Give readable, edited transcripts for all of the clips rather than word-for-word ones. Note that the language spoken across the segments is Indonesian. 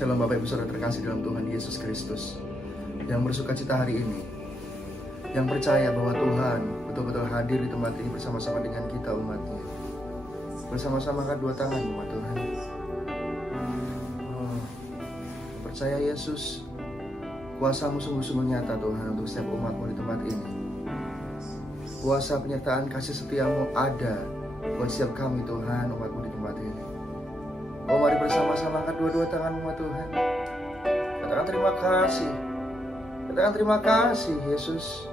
Shalom Bapak Ibu Saudara terkasih dalam Tuhan Yesus Kristus, yang bersuka cita hari ini, yang percaya bahwa Tuhan betul-betul hadir di tempat ini bersama-sama dengan kita umatnya. Bersama-sama angkat dua tangan umat Tuhan. Percaya Yesus, kuasa-Mu sungguh-sungguh nyata Tuhan untuk setiap umat-Mu di tempat ini. Kuasa penyertaan kasih setia-Mu ada buat setiap kami Tuhan, umat-Mu di tempat ini. Oh, mari bersama-sama angkat dua-dua tangan umat Tuhan. Katakan terima kasih. Katakan terima kasih Yesus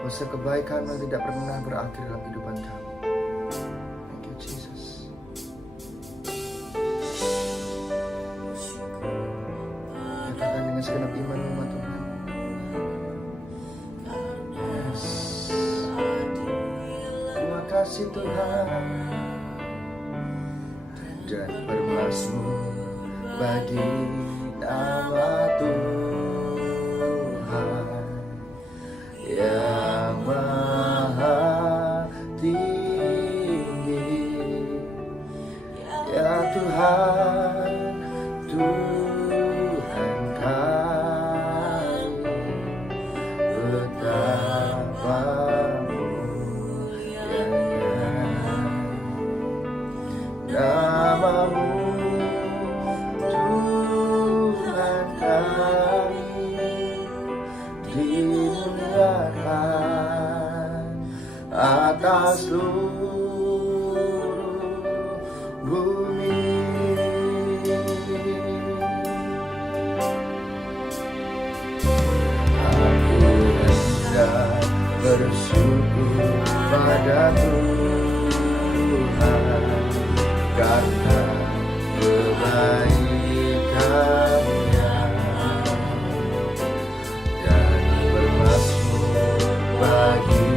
buat setiap kebaikan yang tidak pernah berakhir dalam kehidupan kami. Thank you Jesus. Katakan dengan segenap iman umat Tuhan. Yes. Terima kasih Tuhan. Dan bermazmur bagi nama Tuhan yang maha tinggi. Ya Tuhan, Tuhan kami, betapa namamu Tuhan kami, dimuliakan atas seluruh bumi. Aku hendak bersyukur pada Tuhan karena kebaikan-Nya, dan bermazmur bagi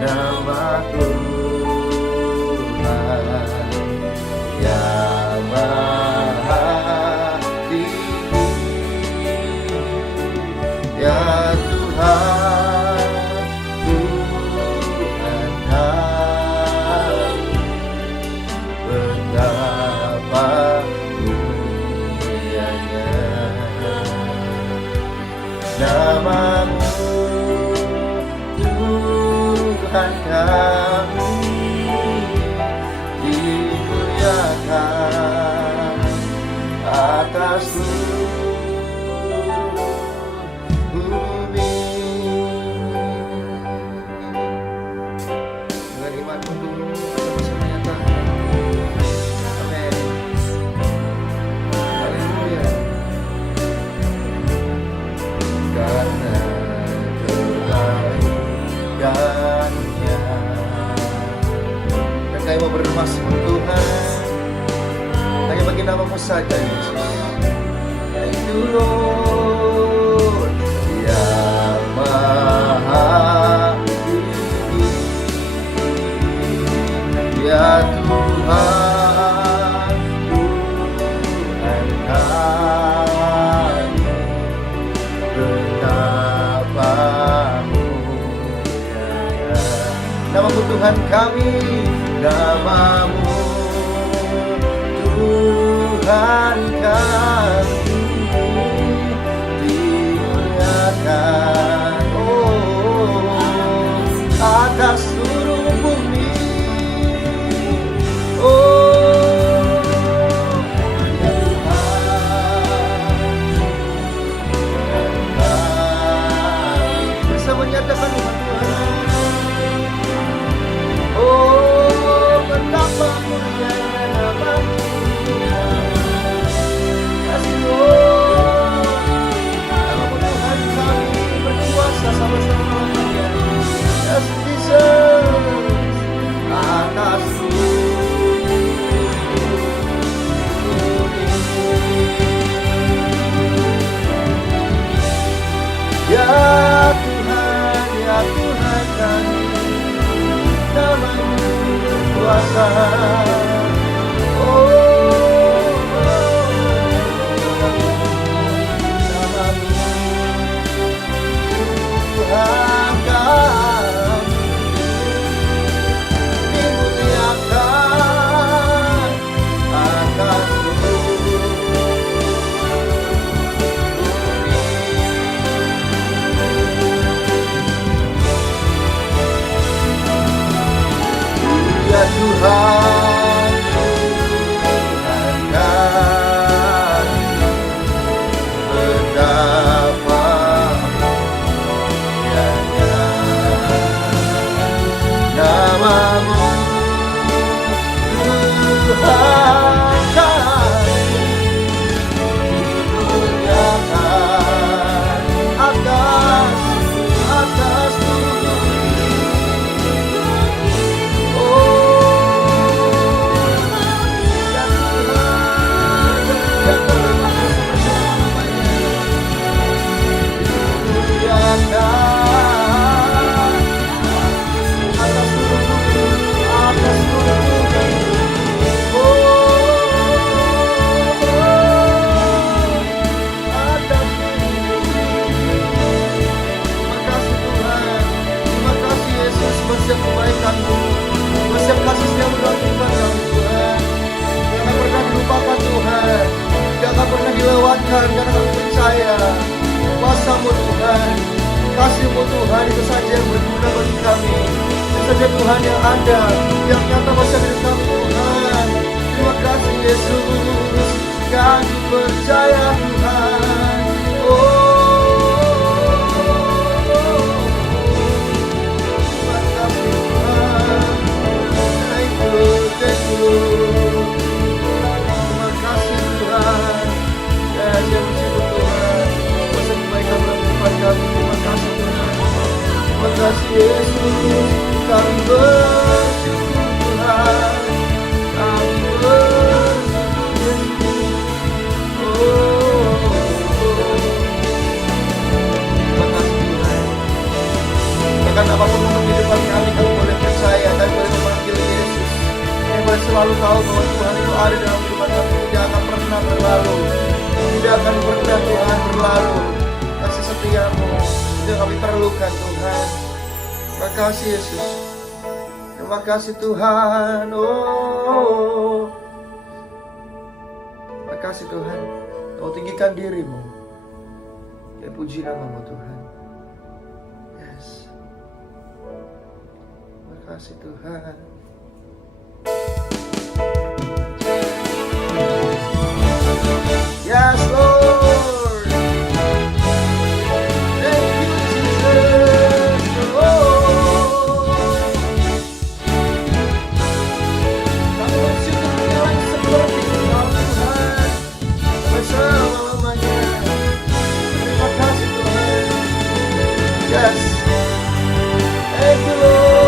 nama Tuhan yang maha tinggi. Ya Tuhan, Tuhan kami, betapa mulianya namamu Tuhan kami, dimuliakan atas seluruh bumi. Dengan iman untuk bersama-sama nyata. Amin. Haleluya. Karena kebaikan-Nya, dan kami mau bermazmur Tuhan hanya bagi nama-Mu saja Yesus. Thank you Lord, yang maha tinggi. Ya Tuhan, Tuhan kami, betapa mulianya namamu Tuhan kami, namamu Tuhan kami, dimuliakan atas seluruh bumi. Bersama nyatakan umat Tuhan. Betapa mulianya nama-Mu. Kasih namamu Tuhan kami berkuasa sama-sama. Yes, Jesus, atas ya Tuhan kami, namamu berkuasa. Namamu Tuhan kami, dimuliakan atas seluruh limpahkan karena kami percaya kuasa-Mu Tuhan, kasih-Mu Tuhan itu saja yang berguna bagi kami. Itu saja Tuhan yang ada, yang nyata masa hidup kami Tuhan. Terima kasih Yesus, kami percaya Tuhan. Terima kasih Tuhan. Thank you. Terima kasih Tuhan. Ya, saya bersyukur Tuhan. Kuasa kebaikan dalam kehidupan kami. Terima kasih Tuhan. Terima kasih Yesus. Kami bersyukur Tuhan. Kami bersyukur Yesus. Terima kasih Tuhan. Bahkan apapun untuk kehidupan kami boleh percaya dan boleh memanggil Yesus. Kami boleh selalu tahu bahwa Tuhan itu ada dalam kehidupan kami. Tidak akan pernah berlalu. Tidak akan pernah Tuhan berlalu. Kasih setia-Mu itu yang kami perlukan Tuhan. Terima kasih Yesus. Terima kasih Tuhan. Terima kasih Tuhan. Kau tinggikan diri-Mu. Ya puji nama-Mu Tuhan. Yes. Terima kasih Tuhan. Yes Lord. Thank you Jesus. Kami bersyukur Tuhan seperti Engkau Tuhan bersama-lamanya. Terima kasih Tuhan. Yes. Thank you Lord.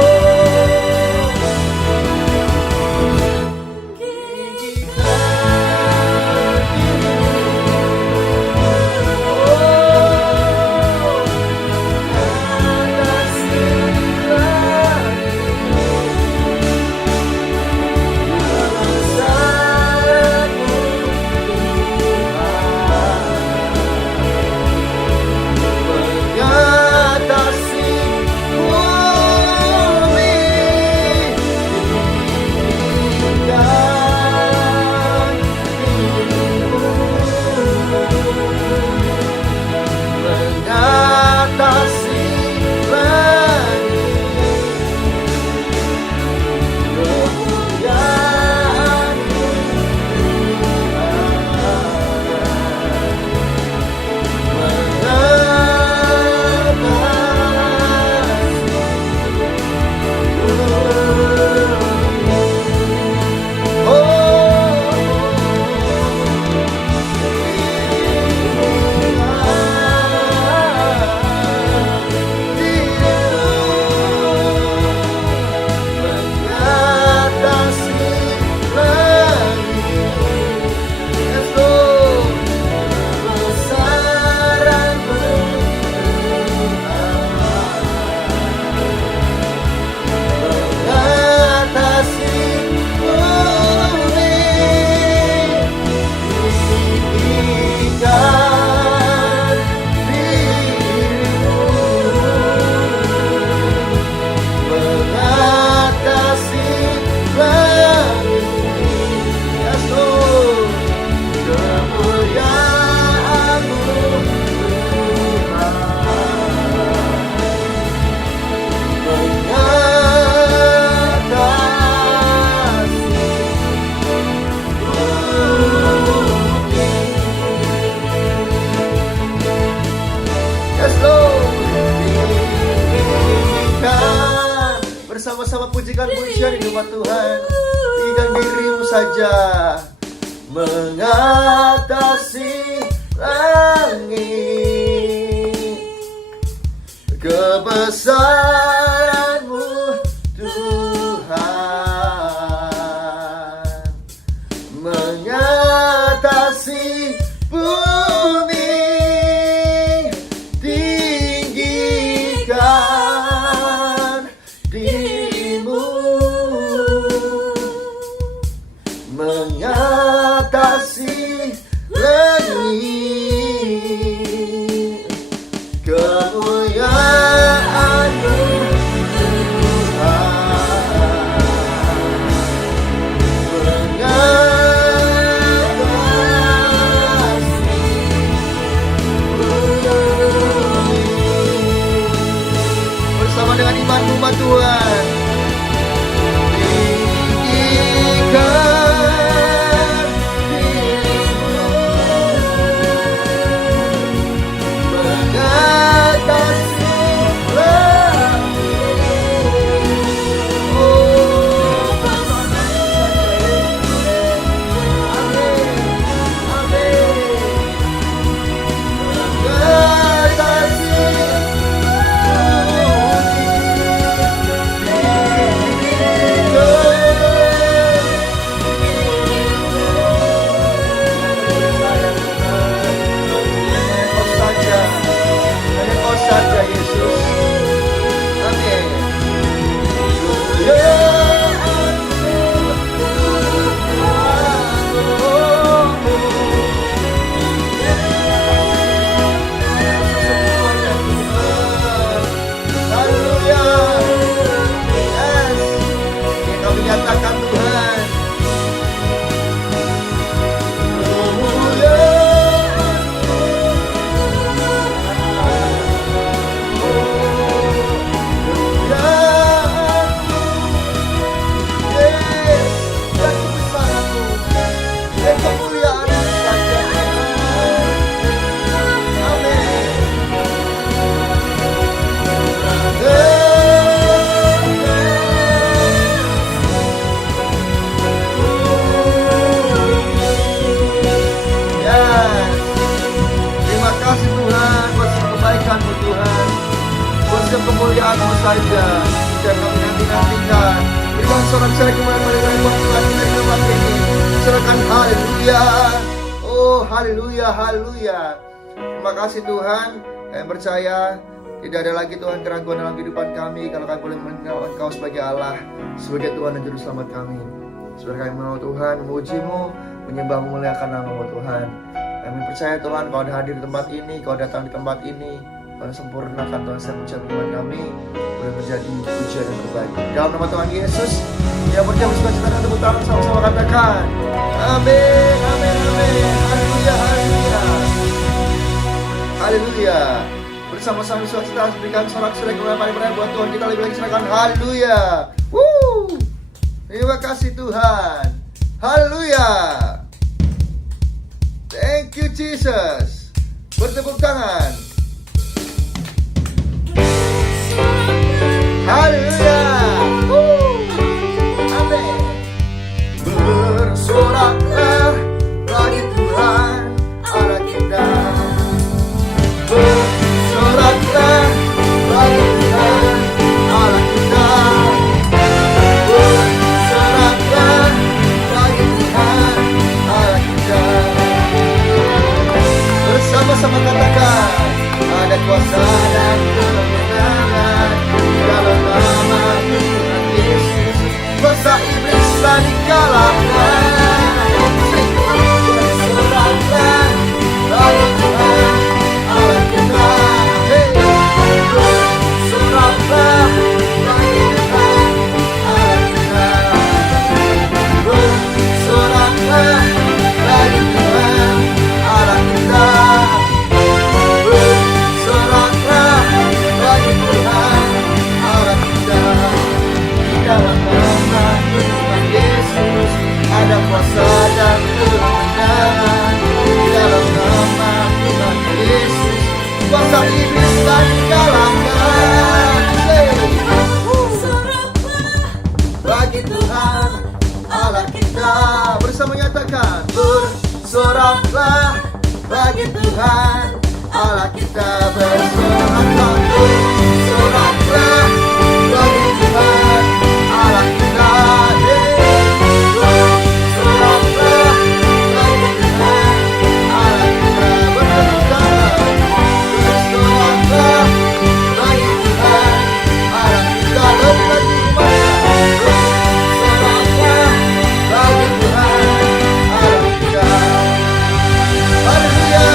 Bersama-sama pujikan pujian di rumah Tuhan. Tinggikan diri-Mu saja. Mengatasi langit, kebesaran-Mu Tuhan. Mengatasi bumi, tinggikan diri-Mu. Mengatasi langit, kemuliaan-Mu firman-Mu Tuhan. Tinggikan dirimu, mengatasi langit. Oh, amin, hanya Kau saja Yesus. Amin. Haleluya. Yes. Yang kami nyatakan Tuhan. Terima kasih Tuhan buat kebaikan-Mu Tuhan, buat setiap kemuliaan-Mu saja yang kami nanti-nantikan. Berikan sorak-sorai kemuliaan buat Tuhan di tempat ini. Serahkan haleluya. Oh haleluya, haleluya. Terima kasih Tuhan. Kami percaya tidak ada lagi Tuhan keraguan dalam kehidupan kami kalau kami boleh mengenal Engkau sebagai Allah, sebagai Tuhan dan Juru Selamat kami. Saudara kami mau Tuhan memuji-Mu, menyembah memuliakan nama-Mu Tuhan. Kami percaya Tuhan Kau ada hadir di tempat ini, Kau datang di tempat ini. Tuhan sempurnakan Tuhan setiap ucapan iman kami boleh menjadi pujian yang terbaik. Dalam nama Tuhan Yesus, yang berjaya bersuka-cita dan tepuk tangan sama-sama katakan amin, amin, amin. Haleluya, haleluya. Haleluya. Bersama-sama bersuka-cita berikan sorak-sorai kemuliaan buat Tuhan kita lebih lagi serahkan haleluya. Woo! Terima kasih Tuhan. Haleluya. Thank you Jesus. Bertepuk tangan. Haleluya. Amin. Bersoraklah bagi Tuhan Allah kita. Bersoraklah bagi Tuhan Allah kita. Bersoraklah bagi Tuhan Allah kita. Bersama-sama katakan ada kuasa dan kemenangan dalam nama Tuhan Yesus. Kuasa iblis telah dikalahkan. Bersoraklah bagi Tuhan Allah kita. Bersoraklah bagi Tuhan Allah kita. Bersoraklah bagi Tuhan Allah kita. Bersoraklah bagi Tuhan Allah kita. Di dalam nama Tuhan Yesus ada kuasa dan kemenangan. Di dalam nama Tuhan Yesus kuasa iblis telah dikalahkan. Bagi Tuhan Allah kita. Bersama nyatakan bersoraklah bagi Tuhan Allah kita. Bersoraklah, bersoraklah bagi Tuhan Allah kita. Bersoraklah bagi Tuhan Allah kita. Bersoraklah bagi Tuhan Allah kita. Lebih lagi bersoraklah bagi Tuhan Allah kita. Haleluya. Haleluya.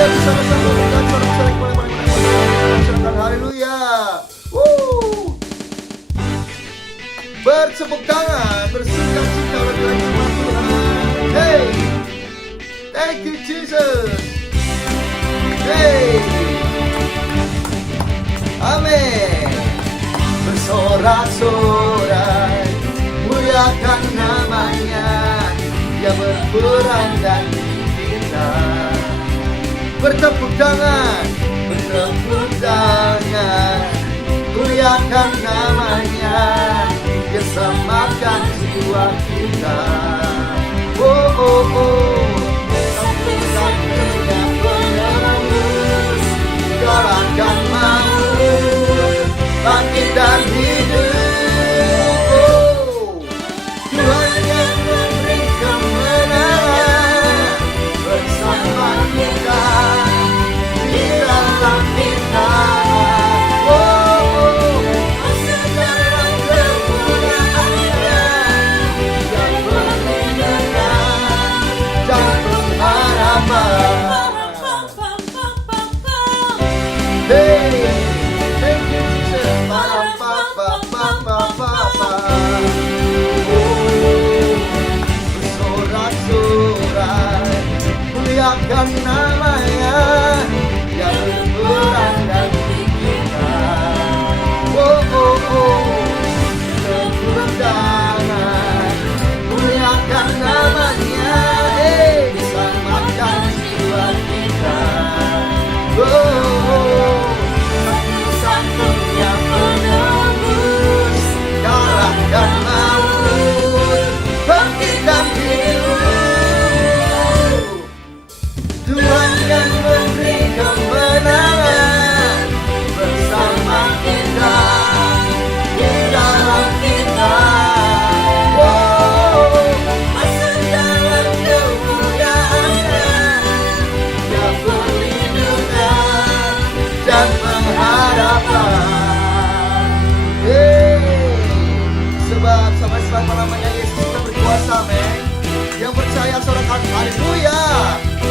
Bersama-sama dengan sorak-sorai kemuliaan. Haleluya. Bertepuk tangan, bersuka-cita bagi Tuhan. Hey, thank you Jesus. Hey, amin. bersorak-sorai, muliakan namanya, Dia berperan ganti kita. Bertepuk tangan, muliakan namanya, Dia selamatkan jiwa kita. Oh, oh, oh, satu-satunya penebus, galakkan maut, bangkit dan hidup. Oh, Tuhan yang memberi kemenangan bersama kita di dalam kita. Hey, thank you Jesus. Bersorak-sorai, muliakan namanya, Dia berperan ganti kita. Oh, oh, oh, tepuk tangan, muliakan namanya, diselamatkan jiwa kita. Oh, satu-satunya penebus, galakkan maut, bangkitkan hidup. Tuhan yang memberi kemenangan bersama kita di dalam kita. Oh, masuk dalam kemuliaan-Nya, Dia perlindungan dan pengharapan. Sebab sampai selama-lamanya Yesus sudah berkuasa, men. Yang percaya sorakan haleluya,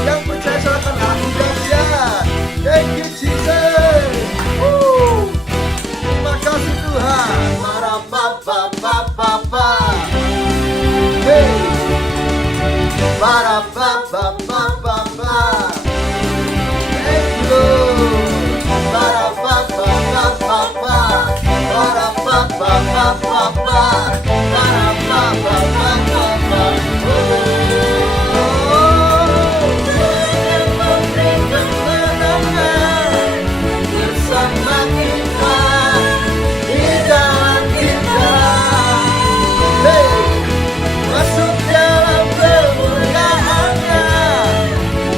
yang percaya sorakan dahsyat. Thank you Jesus. Terima kasih Tuhan. Para papa. Hey, para papa. Thank you Lord. Para papa. Bersama kita di dalam kita. Hey, masuk dalam kemuliaan-Nya,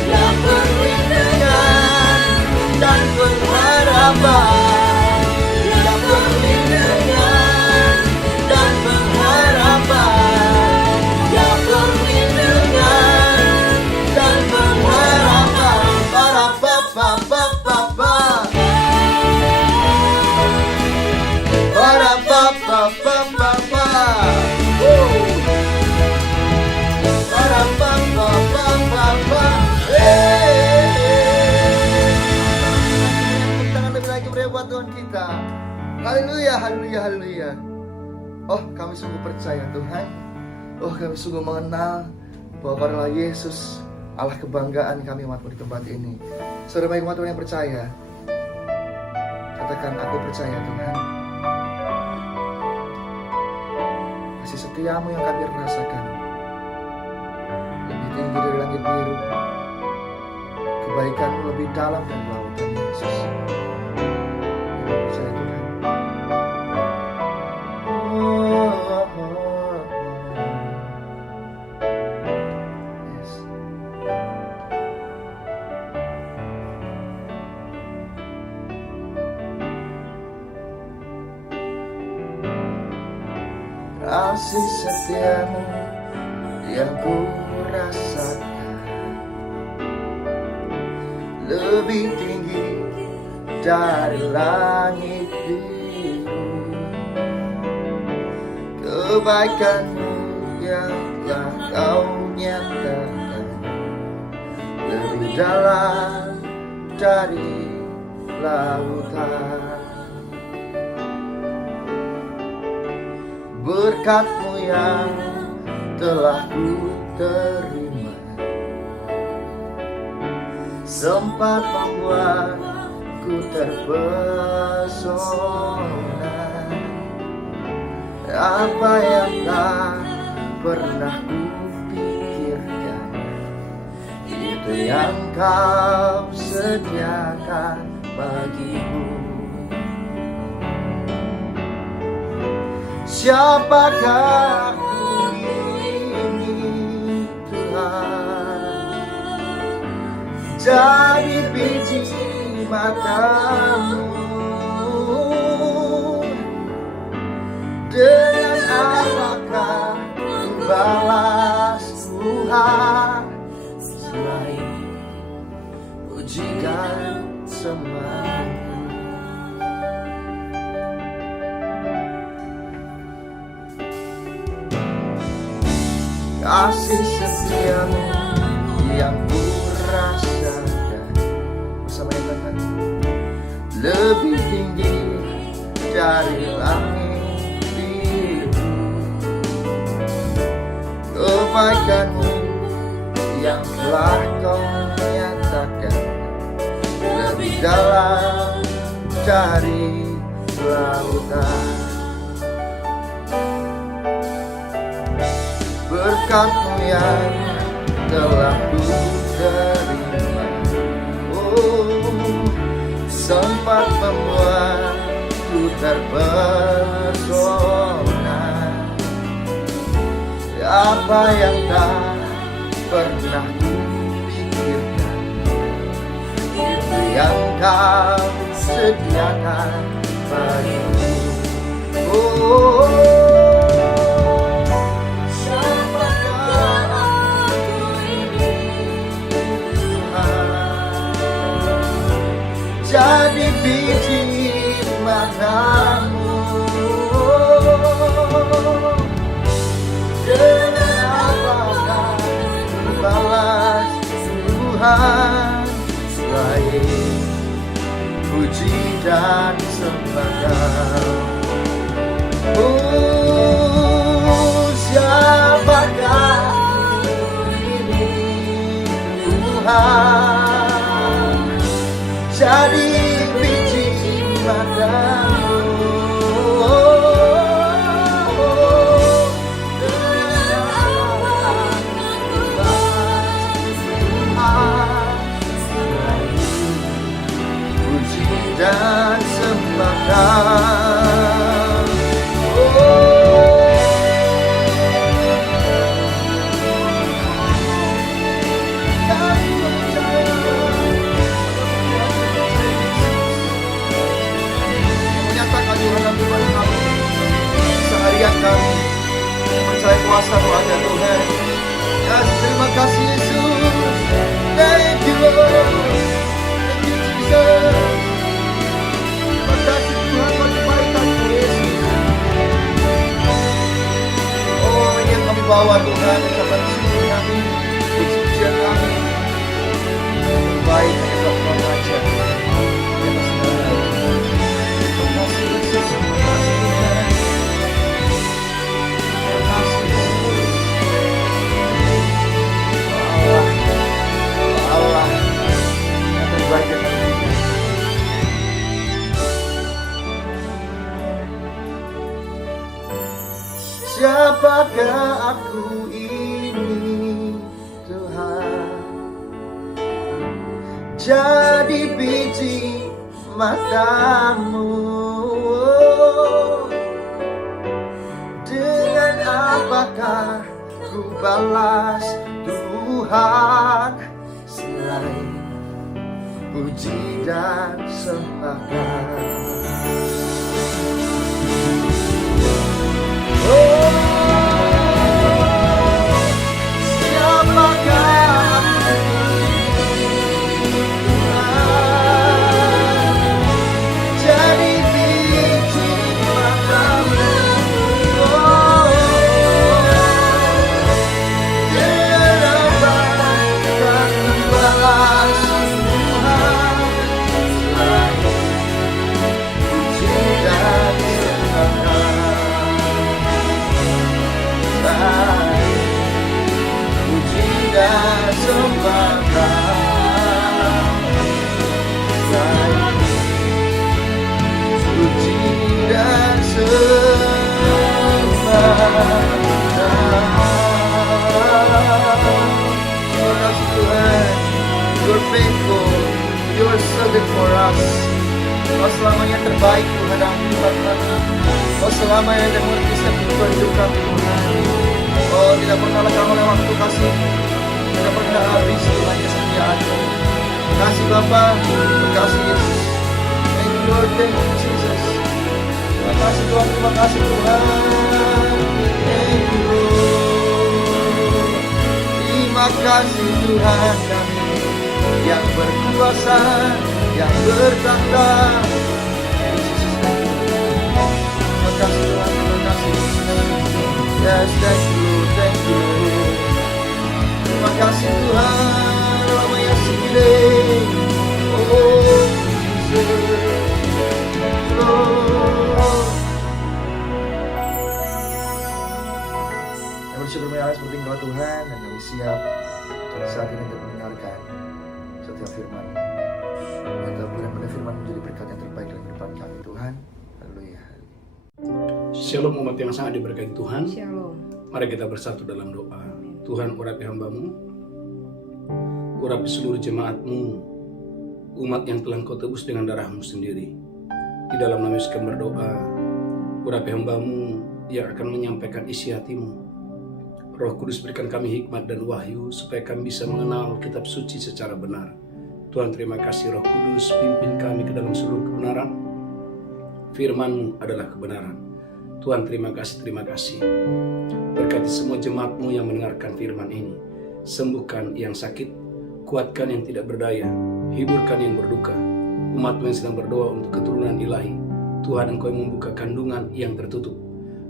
Dia perlindungan dan pengharapan. Dia perlindungan dan pengharapan. Dia perlindungan dan pengharapan. Para papa. Para papa. Para papa. Tangan lebih lagi buat Tuhan kita. Haleluya. Oh, kami sungguh percaya Tuhan. Oh, kami sungguh mengenal bahwa Kaulah Yesus, Allah kebanggaan kami umat-Mu di tempat ini. Saudara baik umat Tuhan yang percaya, katakan, aku percaya Tuhan. Kasih setiamu yang kami rasakan lebih tinggi dari langit biru, kebaikanmu lebih dalam dari lautan Yesus. Aku percaya Tuhan. Yes. Kasih setiamu yang ku rasakan lebih tinggi dari langit biru, kebaikanmu yang telah kau nyatakan lebih dalam dari lautan. Berkat-Mu yang telah ku terima sempat membuatku terpesona. Apa yang tak pernah kupikirkan, itu yang kau sediakan bagiku. Siapakah aku ini Tuhan, jadi biji matamu. Dengan apakah ku balas Tuhan selain puji dan sembah? Kasih setiamu yang ku rasakan bersama yang Tuhan, lebih tinggi dari langit biru. Kebaikanmu yang telah kau nyatakan lebih dalam dari lautan. Berkat-Mu yang telah ku terima, oh, sempat membuatku terpesona. Apa yang tak pernah ku pikirkan, itu yang kau sediakan bagiku. Oh, jadi biji matamu. Dengan apakah ku balas Tuhan selain puji dan sembah? Siapakah ini Tuhan, jadi biji matamu. Dengan apakah ku balas Tuhan selain puji dan sembah? Seharian kami percaya kuasa-Mu ada Tuhan. Ya, terima kasih Yesus. Thank you Lord. Thank you Jesus. Terima kasih Tuhan buat kebaikan-Mu Yesus. Oh, ingin kami bawa Tuhan ucapan syukur kami, puji-pujian kami. Baik hanya Tuhan saja. Siapakah aku ini Tuhan, jadi biji matamu. Dengan apakah ku balas Tuhan selain puji dan sembah? atas. Kau selamanya terbaik Tuhan dalam kehidupan kami. Kau selamanya yang mengerti setiap kehidupan hidup kami Tuhan. Oh, tidak pernah lekang oleh waktu kasih, tidak pernah habis Tuhan kesetiaan-Mu. Kasih Bapa, kasih Yesus. Thank you Lord, thank you Jesus. Terima kasih Tuhan, terima kasih Tuhan. Thank you Lord. Terima kasih Tuhan kami yang berkuasa, yang bertanda. Terima kasih Tuhan, terima kasih. Yes, thank you, thank you. Terima kasih Tuhan, lama yang segede. Oh, Jesus, Lord. Kami bersyukur mengalah seperti Engkau Tuhan, dan kami siap saat ini untuk mendengarkan setiap firman. Dan Tuhan pada firman menjadi berkat yang terbaik dalam kehidupan kami Tuhan. Haleluya. Shalom umat yang sangat diberkati Tuhan. Shalom. Mari kita bersatu dalam doa. Tuhan, urapi hamba-Mu, urapi seluruh jemaat-Mu, umat yang telah Kau tebus dengan darah-Mu sendiri. Di dalam nama Yesus kami berdoa, urapi hamba-Mu yang akan menyampaikan isi hati-Mu. Roh Kudus berikan kami hikmat dan wahyu supaya kami bisa mengenal kitab suci secara benar. Tuhan, terima kasih Roh Kudus, pimpin kami ke dalam seluruh kebenaran. Firman-Mu adalah kebenaran. Tuhan, terima kasih, terima kasih. Berkati semua jemaat-Mu yang mendengarkan firman ini. Sembuhkan yang sakit, kuatkan yang tidak berdaya, hiburkan yang berduka. Umat-Mu yang sedang berdoa untuk keturunan ilahi, Tuhan, Engkau yang membuka kandungan yang tertutup.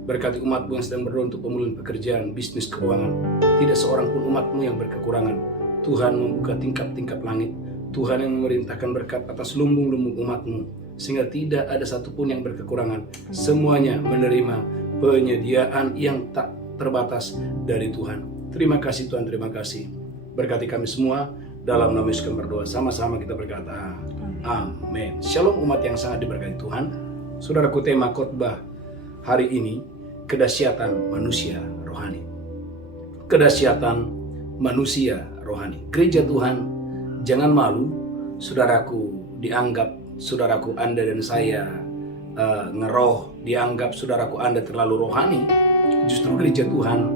Berkati umat-Mu yang sedang berdoa untuk pemulihan pekerjaan, bisnis, keuangan. Tidak seorang pun umat-Mu yang berkekurangan. Tuhan membuka tingkap-tingkap langit. Tuhan yang memerintahkan berkat atas lumbung-lumbung umat-Mu, sehingga tidak ada satupun yang berkekurangan. Semuanya menerima penyediaan yang tak terbatas dari Tuhan. Terima kasih Tuhan, terima kasih. Berkati kami semua, dalam nama Yesus kami berdoa. Sama-sama kita berkata, amin. Shalom umat yang sangat diberkati Tuhan. Saudaraku, tema khotbah hari ini, kedahsyatan manusia rohani. Kedahsyatan manusia rohani. Gereja Tuhan, jangan malu, saudaraku, dianggap saudaraku Anda dan saya ngeroh, dianggap saudaraku Anda terlalu rohani. Justru gereja Tuhan,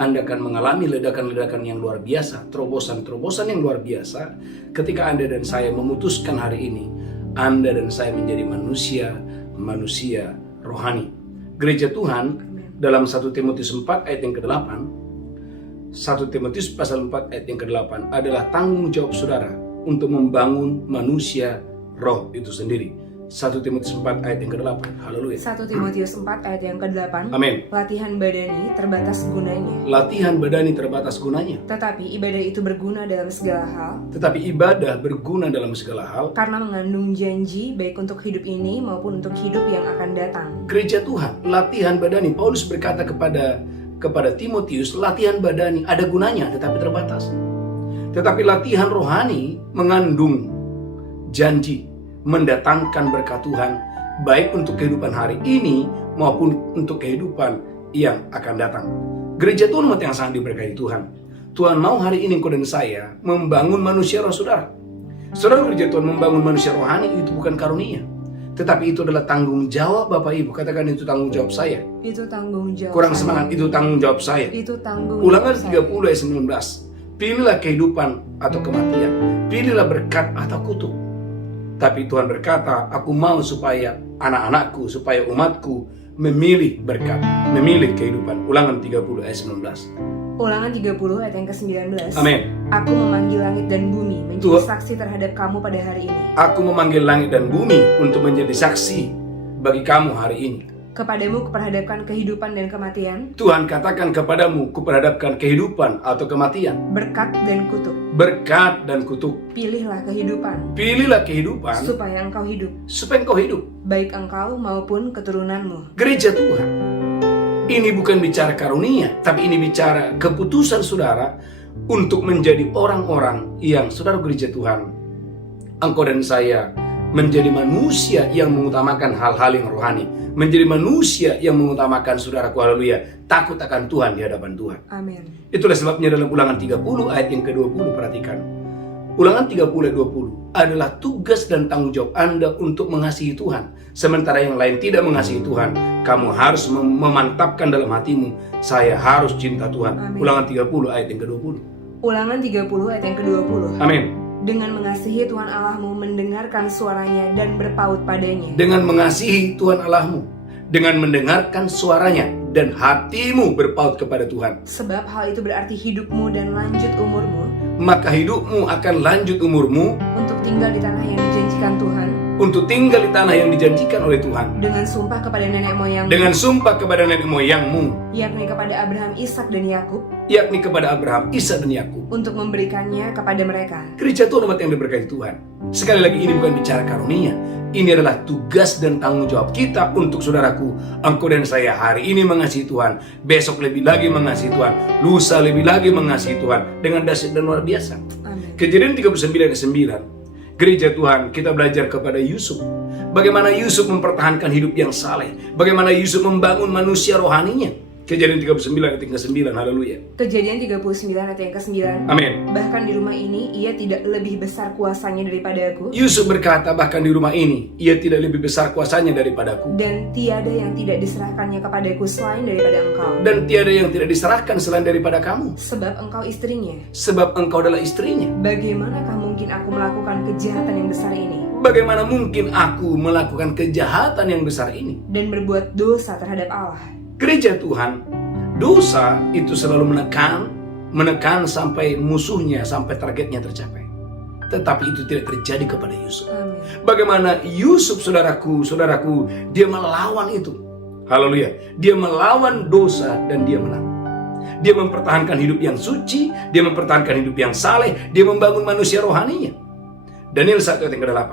Anda akan mengalami ledakan-ledakan yang luar biasa, terobosan-terobosan yang luar biasa ketika Anda dan saya memutuskan hari ini Anda dan saya menjadi manusia rohani. Gereja Tuhan dalam 1 Timotius 4 ayat yang ke-8, 1 Timotius pasal 4 ayat yang ke-8 adalah tanggung jawab saudara untuk membangun manusia roh itu sendiri. 1 Timotius 4 ayat yang ke-8. Haleluya. 1 Timotius 4 ayat yang ke-8. Amin. Latihan badani terbatas gunanya. Latihan badani terbatas gunanya. Tetapi ibadah itu berguna dalam segala hal. Tetapi ibadah berguna dalam segala hal. Karena mengandung janji baik untuk hidup ini maupun untuk hidup yang akan datang. Gereja Tuhan, latihan badani. Paulus berkata kepada Timotius, latihan badani ada gunanya tetapi terbatas. Tetapi latihan rohani mengandung janji, mendatangkan berkat Tuhan baik untuk kehidupan hari ini maupun untuk kehidupan yang akan datang. Gereja Tuhan umat yang sangat diberkati Tuhan. Tuhan mau hari ini engkau dan saya membangun manusia roh saudara. Saudara, gereja Tuhan membangun manusia rohani itu bukan karunia, tetapi itu adalah tanggung jawab Bapak Ibu. Katakan, itu tanggung jawab saya. Itu tanggung jawab. Kurang saya. semangat, itu tanggung jawab saya. Itu tanggung Ulangan jawab 30 ayat 19. Pilihlah kehidupan atau kematian, pilihlah berkat atau kutuk. Tapi Tuhan berkata, aku mau supaya anak-anakku, supaya umatku memilih berkat, memilih kehidupan. Ulangan 30 ayat 19. Ulangan 30 ayat yang ke-19. Amin. Aku memanggil langit dan bumi menjadi saksi terhadap kamu pada hari ini. Aku memanggil langit dan bumi untuk menjadi saksi bagi kamu hari ini. Kepadamu kuperhadapkan kehidupan dan kematian. Tuhan katakan kepadamu, kuperhadapkan kehidupan atau kematian. Berkat dan kutuk. Berkat dan kutuk. Pilihlah kehidupan. Pilihlah kehidupan supaya engkau hidup. Supaya engkau hidup. Baik engkau maupun keturunanmu. Gereja Tuhan, ini bukan bicara karunia, tapi ini bicara keputusan saudara untuk menjadi orang-orang yang, saudara gereja Tuhan, engkau dan saya menjadi manusia yang mengutamakan hal-hal yang rohani, menjadi manusia yang mengutamakan, saudaraku, haleluya, takut akan Tuhan di hadapan Tuhan. Amin. Itulah sebabnya dalam Ulangan 30 ayat yang ke-20, perhatikan. Ulangan 30 ayat 20. adalah tugas dan tanggung jawab Anda untuk mengasihi Tuhan. Sementara yang lain tidak mengasihi Tuhan, kamu harus memantapkan dalam hatimu, saya harus cinta Tuhan. Amin. Ulangan 30 ayat yang ke-20. Ulangan 30 ayat yang ke-20. Amin. Dengan mengasihi Tuhan Allahmu, mendengarkan suaranya dan berpaut padanya. Dengan mengasihi Tuhan Allahmu, dengan mendengarkan suaranya, dan hatimu berpaut kepada Tuhan. Sebab hal itu berarti hidupmu dan lanjut umurmu Maka hidupmu akan lanjut umurmu untuk tinggal di tanah yang dijanjikan Tuhan, untuk tinggal di tanah yang dijanjikan oleh Tuhan. dengan sumpah kepada nenek moyangmu, Dengan sumpah kepada nenek moyangmu, yakni kepada Abraham, Ishak dan Yakub, yakni kepada Abraham, Ishak dan Yakub. untuk memberikannya kepada mereka. Gereja Tuhan umat yang diberkati Tuhan. Sekali lagi, ini bukan bicara karunia. Ini adalah tugas dan tanggung jawab kita untuk saudaraku. Engkau dan saya hari ini mengasihi Tuhan, besok lebih lagi mengasihi Tuhan, lusa lebih lagi mengasihi Tuhan dengan dahsyat dan luar biasa. Amin. Kejadian 39 ayat 9. Gereja Tuhan, kita belajar kepada Yusuf. Bagaimana Yusuf mempertahankan hidup yang saleh. Bagaimana Yusuf membangun manusia rohaninya. Kejadian 39 ayat yang ke-9. Haleluya. Kejadian 39 ayat yang ke-9. Amin. Bahkan di rumah ini ia tidak lebih besar kuasanya daripadaku, Yusuf berkata, bahkan di rumah ini ia tidak lebih besar kuasanya daripadaku, dan tiada yang tidak diserahkannya kepadaku selain daripada engkau. dan tiada yang tidak diserahkan selain daripada kamu, Sebab engkau istrinya. sebab engkau adalah istrinya. Bagaimanakah mungkin aku melakukan kejahatan yang besar ini Bagaimana mungkin aku melakukan kejahatan yang besar ini? dan berbuat dosa terhadap Allah? Gereja Tuhan, dosa itu selalu menekan sampai musuhnya, sampai targetnya tercapai. Tetapi itu tidak terjadi kepada Yusuf. Amin. Bagaimana Yusuf, saudaraku, dia melawan itu. Haleluya. Dia melawan dosa dan dia menang. Dia mempertahankan hidup yang suci, dia mempertahankan hidup yang saleh, dia membangun manusia rohaninya. Daniel 1 ayat yang ke-8.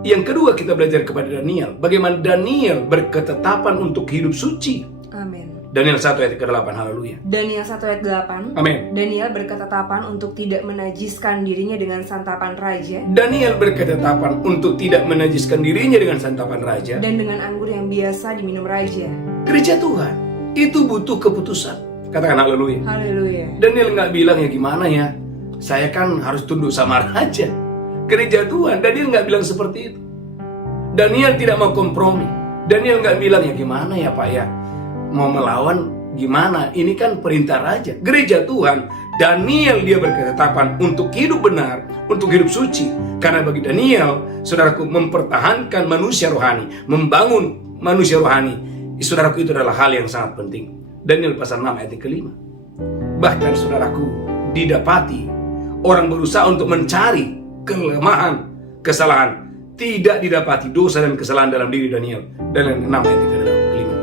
Yang kedua, kita belajar kepada Daniel, bagaimana Daniel berketetapan untuk hidup suci. Amin. Daniel 1 ayat ke-8. Haleluya. Daniel 1 ayat 8. Amin. Daniel berketetapan untuk tidak menajiskan dirinya dengan santapan raja Daniel berketetapan untuk tidak menajiskan dirinya dengan santapan raja dan dengan anggur yang biasa diminum raja. Gereja Tuhan, itu butuh keputusan. Katakan haleluya. Haleluya. Daniel nggak bilang, ya gimana ya, saya kan harus tunduk sama raja. Gereja Tuhan, Daniel nggak bilang seperti itu. Daniel tidak mau kompromi. Daniel nggak bilang, ya gimana ya Pak ya, mau melawan gimana, ini kan perintah raja. Gereja Tuhan, Daniel dia berketetapan untuk hidup benar, untuk hidup suci. Karena bagi Daniel, saudaraku, mempertahankan manusia rohani, membangun manusia rohani, saudaraku, itu adalah hal yang sangat penting. Daniel pasal 6 ayat yang ke-5. Bahkan saudaraku, didapati orang berusaha untuk mencari kelemahan, kesalahan, tidak didapati dosa dan kesalahan dalam diri Daniel. Daniel 6 ayat yang ke-5.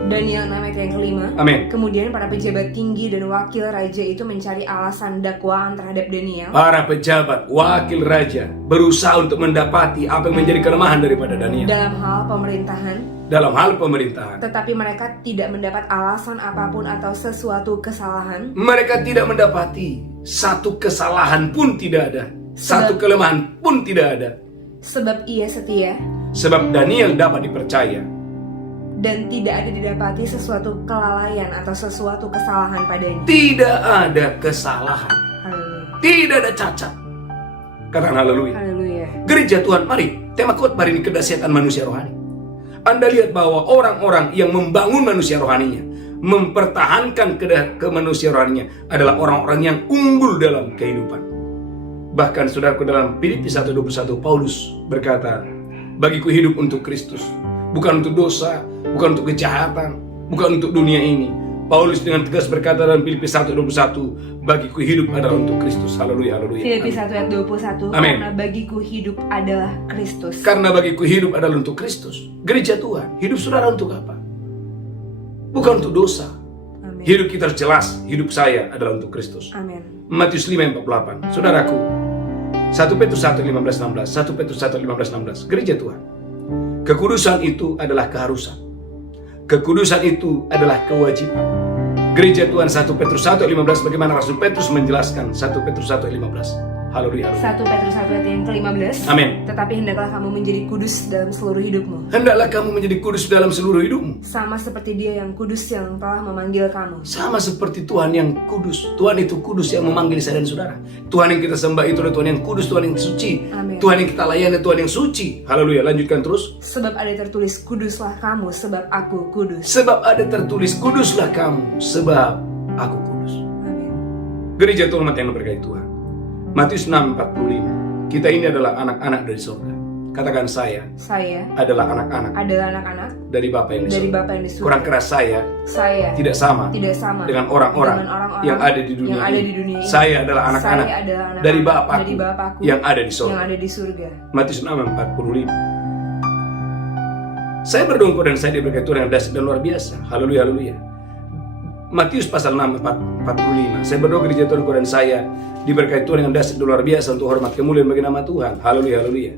Daniel 6 ayat yang ke-5. Amin. Kemudian para pejabat tinggi dan wakil raja itu mencari alasan dakwaan terhadap Daniel. Para pejabat, wakil raja berusaha untuk mendapati apa yang menjadi kelemahan daripada Daniel Dalam hal pemerintahan. dalam hal pemerintahan. Tetapi mereka tidak mendapat alasan apapun atau sesuatu kesalahan. Mereka tidak mendapati satu kesalahan pun tidak ada, satu kelemahan pun tidak ada. Sebab ia setia Sebab Daniel dapat dipercaya dan tidak ada didapati sesuatu kelalaian atau sesuatu kesalahan padanya. tidak ada kesalahan, Haleluya. tidak ada cacat. Katakan haleluya. Haleluya. Gereja Tuhan, mari tema khotbah ini kedahsyatan manusia rohani. Anda lihat bahwa orang-orang yang membangun manusia rohaninya, mempertahankan kemanusia rohaninya adalah orang-orang yang unggul dalam kehidupan. Bahkan saudaraku, dalam Filipi 1:21 Paulus berkata, bagiku hidup untuk Kristus, bukan untuk dosa, bukan untuk kejahatan, bukan untuk dunia ini. Paulus dengan tegas berkata dalam Filipi 1:21, bagiku hidup adalah untuk Kristus. Haleluya, haleluya. Filipi 1 ayat 21. Amin. Karena bagiku hidup adalah Kristus. Karena bagiku hidup adalah untuk Kristus. Gereja Tuhan, hidup saudara untuk apa? Bukan untuk dosa. Amin. Hidup kita jelas, hidup saya adalah untuk Kristus. Amin. Matius 5:48. Saudaraku, 1 Petrus 1:15-16, 1 Petrus 1:15-16. Gereja Tuhan, kekudusan itu adalah keharusan. Kekudusan itu adalah kewajiban. Gereja Tuhan, 1 Petrus 1:15, bagaimana Rasul Petrus menjelaskan 1 Petrus 1:15. Haleluya. 1 Petrus 1 ayat yang ke-15. Amin. Tetapi hendaklah kamu menjadi kudus dalam seluruh hidupmu, Hendaklah kamu menjadi kudus dalam seluruh hidupmu. sama seperti Dia yang kudus yang telah memanggil kamu. Sama seperti Tuhan yang kudus. Tuhan itu kudus yang memanggil saya dan saudara. Tuhan yang kita sembah itu adalah Tuhan yang kudus, Tuhan yang suci. Amin. Tuhan yang kita layani, Tuhan yang suci. Haleluya. Lanjutkan terus. Sebab ada tertulis, kuduslah kamu sebab aku kudus. Sebab ada tertulis, kuduslah kamu sebab aku kudus. Amin. Gereja Tuhan yang berkati Tuhan. Matius 6:45. Kita ini adalah anak-anak dari surga. Katakan saya Saya adalah anak-anak adalah anak-anak dari Bapa yang di dari surga. Bapa yang di surga. Kurang keras, saya Saya tidak sama tidak sama dengan orang-orang yang ada di dunia ini. Saya adalah anak-anak Saya adalah anak-anak dari Bapakku dari Bapakku yang ada di surga. yang ada di surga. Matius 6:45. Saya berdoa dan saya diberkati Tuhan yang dahsyat dan luar biasa. Haleluya, haleluya. Matius pasal 6:45. Saya berdoa gereja Tuhan dan saya diberkati Tuhan yang dahsyat dan luar biasa untuk hormat kemuliaan bagi nama Tuhan. Haleluya, haleluya.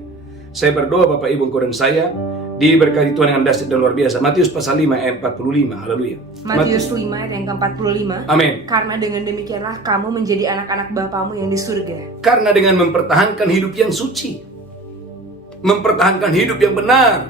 Saya berdoa Bapak Ibu dan saya diberkati Tuhan yang dahsyat dan luar biasa. Matius pasal 5 ayat 45. Haleluya. Matius 5 ayat yang ke-45. Amin. Karena dengan demikianlah kamu menjadi anak-anak Bapamu yang di surga. Karena dengan mempertahankan hidup yang suci, mempertahankan hidup yang benar,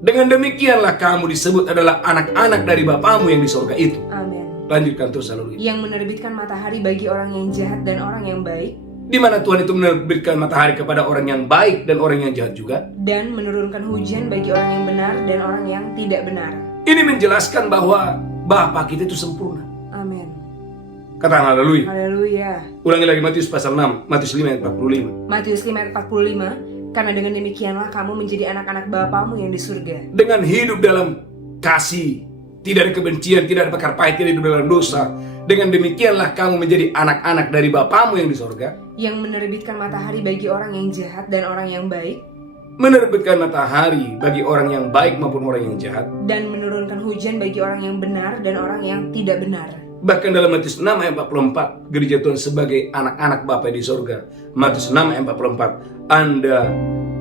dengan demikianlah kamu disebut adalah anak-anak dari Bapamu yang di surga itu. Amin. Lanjutkan terus, haleluya. Yang menerbitkan matahari bagi orang yang jahat dan orang yang baik, Di mana Tuhan itu menerbitkan matahari kepada orang yang baik dan orang yang jahat juga. dan menurunkan hujan bagi orang yang benar dan orang yang tidak benar. Ini menjelaskan bahwa Bapa kita itu sempurna. Amin. Katakan haleluya. Haleluya. Ulangi lagi Matius pasal 6, Matius 5 ayat 45. Matius 5 ayat 45. Karena dengan demikianlah kamu menjadi anak-anak Bapamu yang di surga. Dengan hidup dalam kasih, tidak ada kebencian, tidak ada perkara pahit, tidak hidup dalam dosa. Dengan demikianlah kamu menjadi anak-anak dari Bapamu yang di sorga. Yang menerbitkan matahari bagi orang yang jahat dan orang yang baik, Menerbitkan matahari bagi orang yang baik maupun orang yang jahat. dan menurunkan hujan bagi orang yang benar dan orang yang tidak benar. Bahkan dalam Matius 6 ayat 44, gereja Tuhan sebagai anak-anak Bapa di sorga. Matius 6 ayat 44, Anda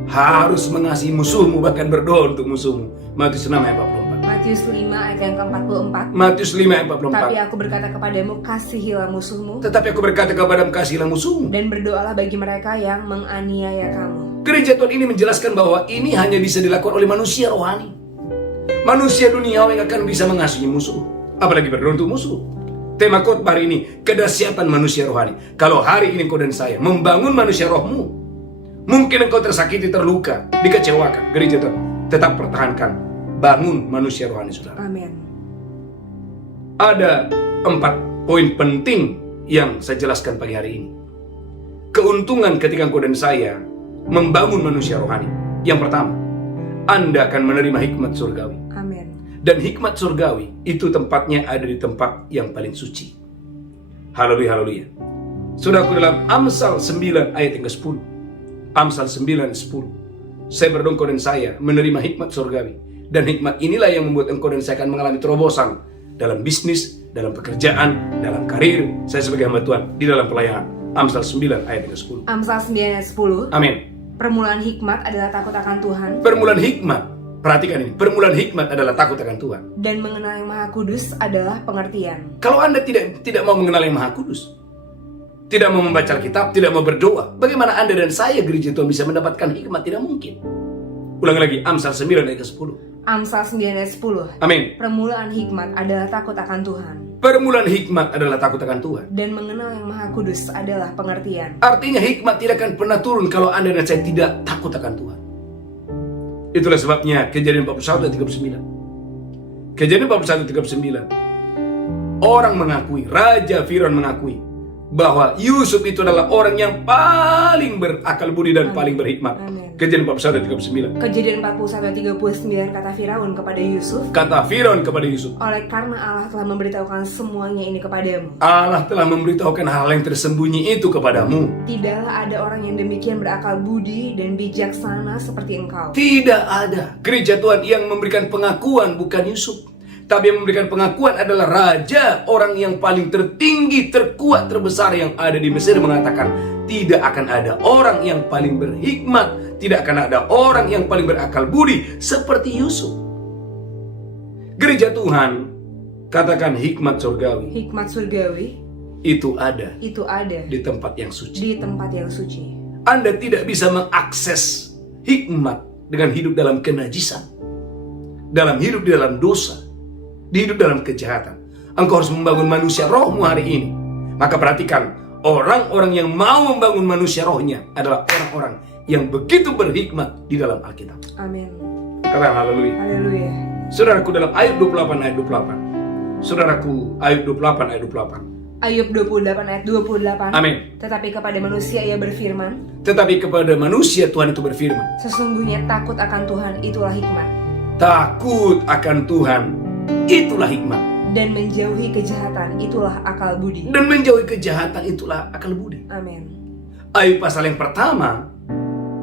harus mengasihi musuhmu, bahkan berdoa untuk musuhmu. Matius 6 ayat 44. Matius 5 ayat yang ke-44. Matius 5 ayat Tapi 44. aku berkata kepadamu, kasihilah musuhmu, Tetapi aku berkata kepadamu, kasihilah musuhmu. dan berdoalah bagi mereka yang menganiaya kamu. Gereja Tuhan ini menjelaskan bahwa ini hanya bisa dilakukan oleh manusia rohani. Manusia duniawi yang akan bisa mengasihi musuh, apalagi berdoa untuk musuh. Tema khotbah hari ini, kedahsyatan manusia rohani. Kalau hari ini kau dan saya membangun manusia rohmu, mungkin engkau tersakiti, terluka, dikecewakan. Gereja Tuhan, tetap pertahankan, bangun manusia rohani, saudara. Amin. Ada 4 poin penting yang saya jelaskan pagi hari ini. Keuntungan ketika engkau dan saya membangun manusia rohani. Yang pertama, Anda akan menerima hikmat surgawi. Amin. Dan hikmat surgawi itu tempatnya ada di tempat yang paling suci. Haleluya, haleluya. Saudaraku, dalam Amsal 9 ayat yang ke-10. Amsal 9 ayat 10. Saya berdoa engkau dan saya menerima hikmat surgawi. Dan hikmat inilah yang membuat engkau dan saya akan mengalami terobosan dalam bisnis, dalam pekerjaan, dalam karir. Saya sebagai hamba Tuhan di dalam pelayanan. Amsal 9 ayat yang ke-10. Amsal 9 ayat 10. Amin. Permulaan hikmat adalah takut akan Tuhan, Permulaan hikmat, perhatikan ini, permulaan hikmat adalah takut akan Tuhan. dan mengenal yang Maha Kudus adalah pengertian. Kalau Anda tidak mau mengenal yang Maha Kudus, tidak mau membaca Alkitab, tidak mau berdoa, bagaimana Anda dan saya gereja Tuhan bisa mendapatkan hikmat? Tidak mungkin. Ulangi lagi, Amsal 9 ayat ke-10. Amsal 9 ayat 10. Amin. Permulaan hikmat adalah takut akan Tuhan, Permulaan hikmat adalah takut akan Tuhan. dan mengenal yang Maha Kudus adalah pengertian. Artinya hikmat tidak akan pernah turun kalau Anda dan saya tidak takut akan Tuhan. Itulah sebabnya Kejadian 41 ayat 39. Kejadian 41 ayat 39. Orang mengakui, Raja Firaun mengakui bahwa Yusuf itu adalah orang yang paling berakal budi dan paling berhikmat. Amin. Kejadian 41 ayat 39. Kejadian 41 ayat 39 kata Firaun kepada Yusuf, Kata Firaun kepada Yusuf, oleh karena Allah telah memberitahukan semuanya ini kepadamu, Allah telah memberitahukan hal yang tersembunyi itu kepadamu. tidaklah ada orang yang demikian berakal budi dan bijaksana seperti engkau. Tidak ada. Gereja Tuhan yang memberikan pengakuan bukan Yusuf, tapi yang memberikan pengakuan adalah raja, orang yang paling tertinggi, terkuat, terbesar yang ada di Mesir, mengatakan tidak akan ada orang yang paling berhikmat, tidak akan ada orang yang paling berakal budi seperti Yusuf. Gereja Tuhan, katakan hikmat surgawi. Hikmat surgawi itu ada itu ada di tempat yang suci. di tempat yang suci. Anda tidak bisa mengakses hikmat dengan hidup dalam kenajisan, dalam hidup di dalam dosa, hidup dalam kejahatan. Engkau harus membangun manusia rohmu hari ini. Maka perhatikan, orang-orang yang mau membangun manusia rohnya adalah orang-orang yang begitu berhikmat di dalam Alkitab. Amin. Katakan haleluya. Haleluya. Saudaraku, dalam Ayub 28 ayat 28. Saudaraku, Ayub 28 ayat 28. Ayub 28 ayat 28. Amin. Tetapi kepada manusia ia berfirman, Tetapi kepada manusia Tuhan itu berfirman, sesungguhnya takut akan Tuhan itulah hikmat, takut akan Tuhan itulah hikmat, dan menjauhi kejahatan itulah akal budi. dan menjauhi kejahatan itulah akal budi. Amin. Ayub pasal yang pertama,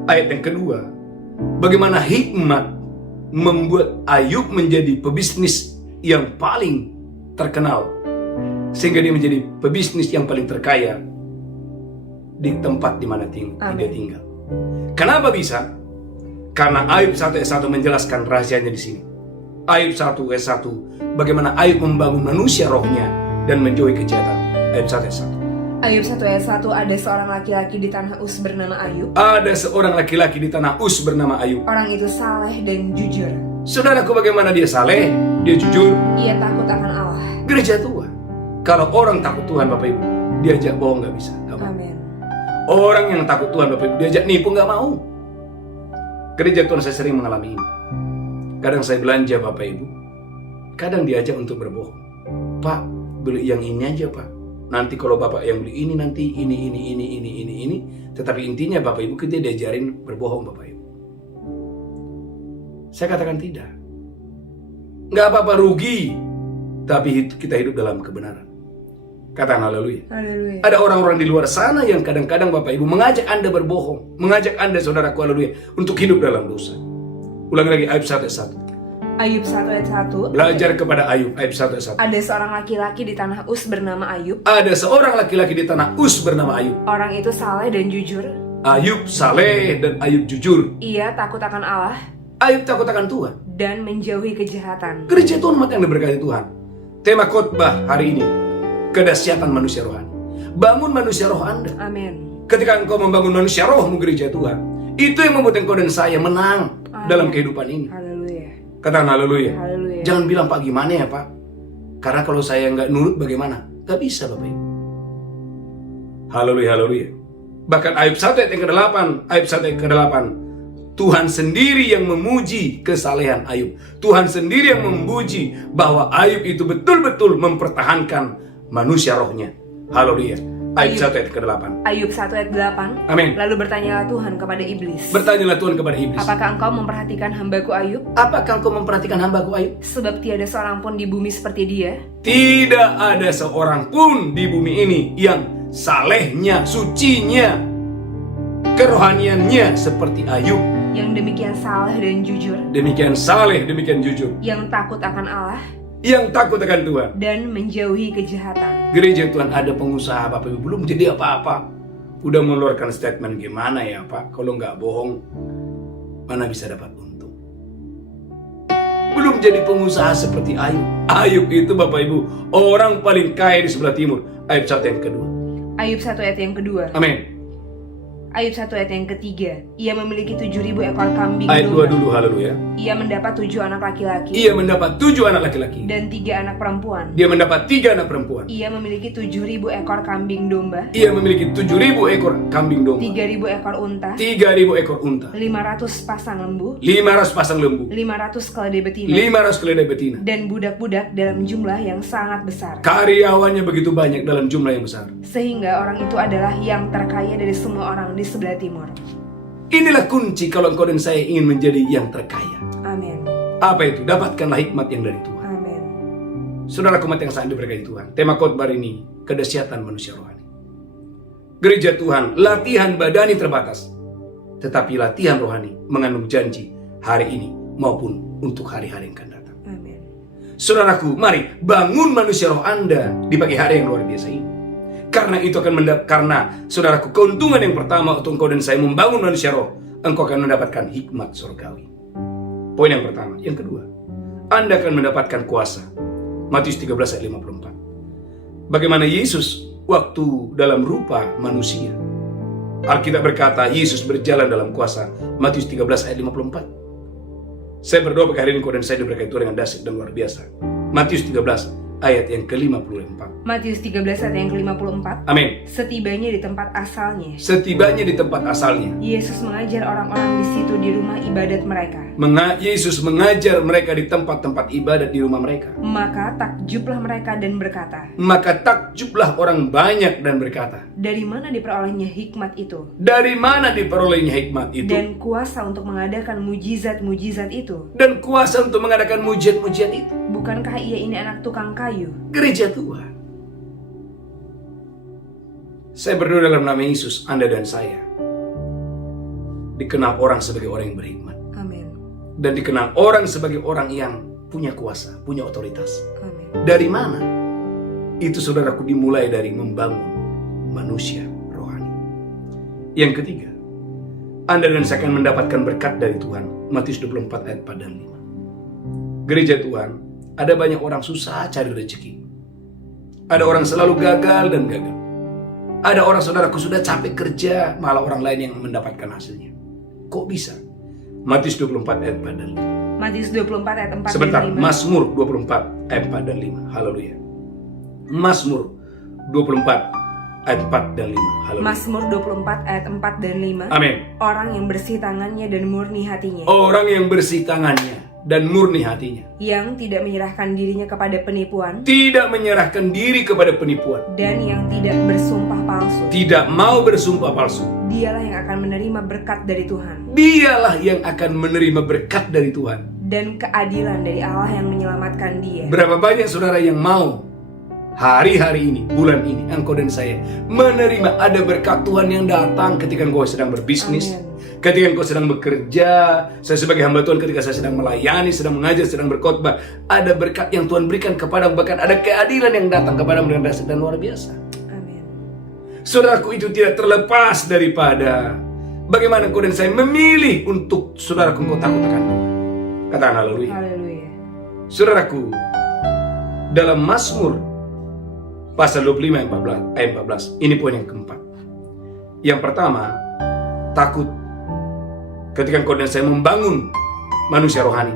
ayat yang kedua, bagaimana hikmat membuat Ayub menjadi pebisnis yang paling terkenal, sehingga dia menjadi pebisnis yang paling terkaya di tempat di mana dia tinggal. Kenapa bisa? Karena Ayub 1 ayat 1 menjelaskan rahasianya di sini. Ayub 1 ayat 1, bagaimana Ayub membangun manusia rohnya dan menjauhi kejahatan. Ayub 1 ayat 1. Ayub 1 ayat 1, ada seorang laki-laki di tanah Uz bernama Ayub. Ada seorang laki-laki di tanah Uz bernama Ayub. Orang itu saleh dan jujur. Saudaraku, bagaimana dia saleh, dia jujur, Ia takut akan Allah. gereja Tuhan. Kalau orang takut Tuhan, Bapak Ibu, diajak bohong nggak bisa, nggak mau. Amin. Orang yang takut Tuhan, Bapak Ibu, diajak nipu nggak mau. Gereja Tuhan saya sering mengalami ini. Kadang saya belanja, Bapak Ibu, kadang diajak untuk berbohong. Pak, beli yang ini aja, Pak. Nanti kalau Bapak yang beli ini, nanti ini. Tetapi intinya Bapak Ibu, kita diajarin berbohong, Bapak Ibu. Saya katakan tidak. Nggak apa-apa rugi, tapi kita hidup dalam kebenaran. Katakan haleluya. Haleluya. Ada orang-orang di luar sana yang kadang-kadang Bapak Ibu mengajak Anda berbohong, mengajak Anda, saudaraku, haleluya, untuk hidup dalam dosa. Ulangi lagi, Ayub 1 ayat 1. Ayub 1 ayat 1. Belajar kepada Ayub, Ayub 1 ayat 1. Ada seorang laki-laki di tanah Uz bernama Ayub. Ada seorang laki-laki di tanah Uz bernama Ayub. Orang itu saleh dan jujur. Ayub saleh dan Ayub jujur. Ia takut akan Allah Ayub takut akan Tuhan. dan menjauhi kejahatan. Gereja Tuhan umat yang diberkati Tuhan. Tema khotbah hari ini, kedahsyatan manusia rohani. Bangun manusia roh Anda. Amin. Ketika engkau membangun manusia rohmu, gereja Tuhan, itu yang membuat engkau dan saya menang dalam kehidupan ini. Haleluya. Katakan haleluya. Haleluya. Jangan bilang, Pak, gimana ya, Pak? Karena kalau saya nggak nurut bagaimana? Nggak bisa, Bapak Ibu. Haleluya, haleluya. Bahkan Ayub 1 ayat yang ke-8, Ayub 1 ayat ke-8, Tuhan sendiri yang memuji kesalehan Ayub. Tuhan sendiri yang memuji bahwa Ayub itu betul-betul mempertahankan manusia rohnya. Haleluya. Ayub 1 ayat ke-8. Ayub 1 ayat 8. Amin. Lalu bertanyalah Tuhan kepada iblis. Bertanyalah Tuhan kepada iblis. Apakah engkau memperhatikan hambaku Ayub? Apakah engkau memperhatikan hambaku Ayub? Sebab tiada seorang pun di bumi seperti dia. Tidak ada seorang pun di bumi ini yang salehnya, sucinya, kerohaniannya seperti Ayub. Yang demikian saleh dan jujur. Demikian saleh, demikian jujur. Yang takut akan Allah Yang takut akan Tuhan. dan menjauhi kejahatan. Gereja Tuhan ada pengusaha, Bapak Ibu, belum jadi apa-apa, udah mengeluarkan statement, gimana ya Pak, kalau nggak bohong mana bisa dapat untung. Belum jadi pengusaha seperti Ayub. Ayub itu, Bapak Ibu, orang paling kaya di sebelah timur. Ayub 1 yang kedua. Ayub 1 ayat yang kedua. Amin. Ayub 1 ayat yang ketiga. Ia memiliki 7.000 ekor kambing Ayat 2 domba. dulu, haleluya. Ia mendapat 7 anak laki-laki Ia mendapat 7 anak laki-laki dan 3 anak perempuan. Dia mendapat 3 anak perempuan. Ia memiliki 7.000 ekor kambing domba, Ia memiliki 7.000 ekor kambing domba, 3.000 ekor unta, 3.000 ekor unta, 500 pasang lembu, 500 pasang lembu, 500 keledai betina, 500 keledai betina. dan budak-budak dalam jumlah yang sangat besar. Karyawannya begitu banyak dalam jumlah yang besar. Sehingga orang itu adalah yang terkaya dari semua orang di sebelah timur. Inilah kunci kalau engkau dan saya ingin menjadi yang terkaya. Amin. Apa itu? Dapatkanlah hikmat yang dari Tuhan. Amin. Saudara umat yang sangat diberkati Tuhan, tema khotbah ini, kedahsyatan manusia rohani. Gereja Tuhan, latihan badani terbatas, tetapi latihan rohani mengandung janji hari ini maupun untuk hari-hari yang akan datang. Amin. Saudaraku, mari bangun manusia roh Anda di pagi hari yang luar biasa ini. Karena itu akan karena saudaraku, keuntungan yang pertama untuk engkau dan saya membangun manusia roh, engkau akan mendapatkan hikmat surgawi. Poin yang pertama. Yang kedua, Anda akan mendapatkan kuasa. Matius 13 ayat 54. Bagaimana Yesus waktu dalam rupa manusia. Alkitab berkata Yesus berjalan dalam kuasa. Matius 13 ayat 54. Saya berdoa bagi hari ini kau dan saya diberkati Tuhan dengan dahsyat dan luar biasa. Matius 13 ayat yang ke-54. Matius 13 ayat yang ke-54. Amin. Setibanya di tempat asalnya, Setibanya di tempat asalnya, Yesus mengajar orang-orang di situ di rumah ibadat mereka. Yesus mengajar mereka di tempat-tempat ibadat di rumah mereka. Maka takjublah mereka dan berkata, Maka takjublah orang banyak dan berkata, dari mana diperolehnya hikmat itu? dari mana diperolehnya hikmat itu? Dan kuasa untuk mengadakan mujizat-mujizat itu? Dan kuasa untuk mengadakan mujizat-mujizat itu? Bukankah ia ini anak tukang kayu? Gereja Tuhan. Saya berdoa dalam nama Yesus, Anda dan saya dikenal orang sebagai orang yang berhikmat. Amin. Dan dikenal orang sebagai orang yang punya kuasa, punya otoritas. Amin. Dari mana? Itu saudaraku dimulai dari membangun manusia rohani. Yang ketiga, Anda dan saya akan mendapatkan berkat dari Tuhan. Matius 24 ayat 4 dan 5. Gereja Tuhan, ada banyak orang susah cari rezeki. Ada orang selalu gagal dan gagal. Ada orang saudaraku sudah capek kerja, malah orang lain yang mendapatkan hasilnya. Kok bisa? Matius 24 ayat 4 dan 5. Matius 24 ayat 4 Sebentar, dan 5. Mazmur 24 ayat 4 dan 5. Haleluya. Mazmur 24 ayat 4 dan 5. Haleluya. Mazmur 24 ayat 4 dan 5. Amin. Orang yang bersih tangannya dan murni hatinya, Orang yang bersih tangannya dan murni hatinya, yang tidak menyerahkan dirinya kepada penipuan, tidak menyerahkan diri kepada penipuan, dan yang tidak bersumpah palsu, tidak mau bersumpah palsu. dialah yang akan menerima berkat dari Tuhan Dialah yang akan menerima berkat dari Tuhan. dan keadilan dari Allah yang menyelamatkan dia. Berapa banyak saudara yang mau hari-hari ini, bulan ini, engkau dan saya menerima ada berkat Tuhan yang datang ketika engkau sedang berbisnis, Amin. ketika engkau sedang bekerja. Saya sebagai hamba Tuhan ketika saya sedang melayani, sedang mengajar, sedang berkhotbah, ada berkat yang Tuhan berikan kepada, bahkan ada keadilan yang datang kepada dengan dahsyat dan luar biasa. Amin. Saudaraku, itu tidak terlepas daripada bagaimana engkau dan saya memilih untuk saudaraku engkau takut akan Tuhan. Katakan haleluya. Haleluya. Saudaraku, dalam Mazmur pasal 25 ayat 14, ini poin yang keempat. Yang pertama, takut. Ketika engkau dan saya membangun manusia rohani,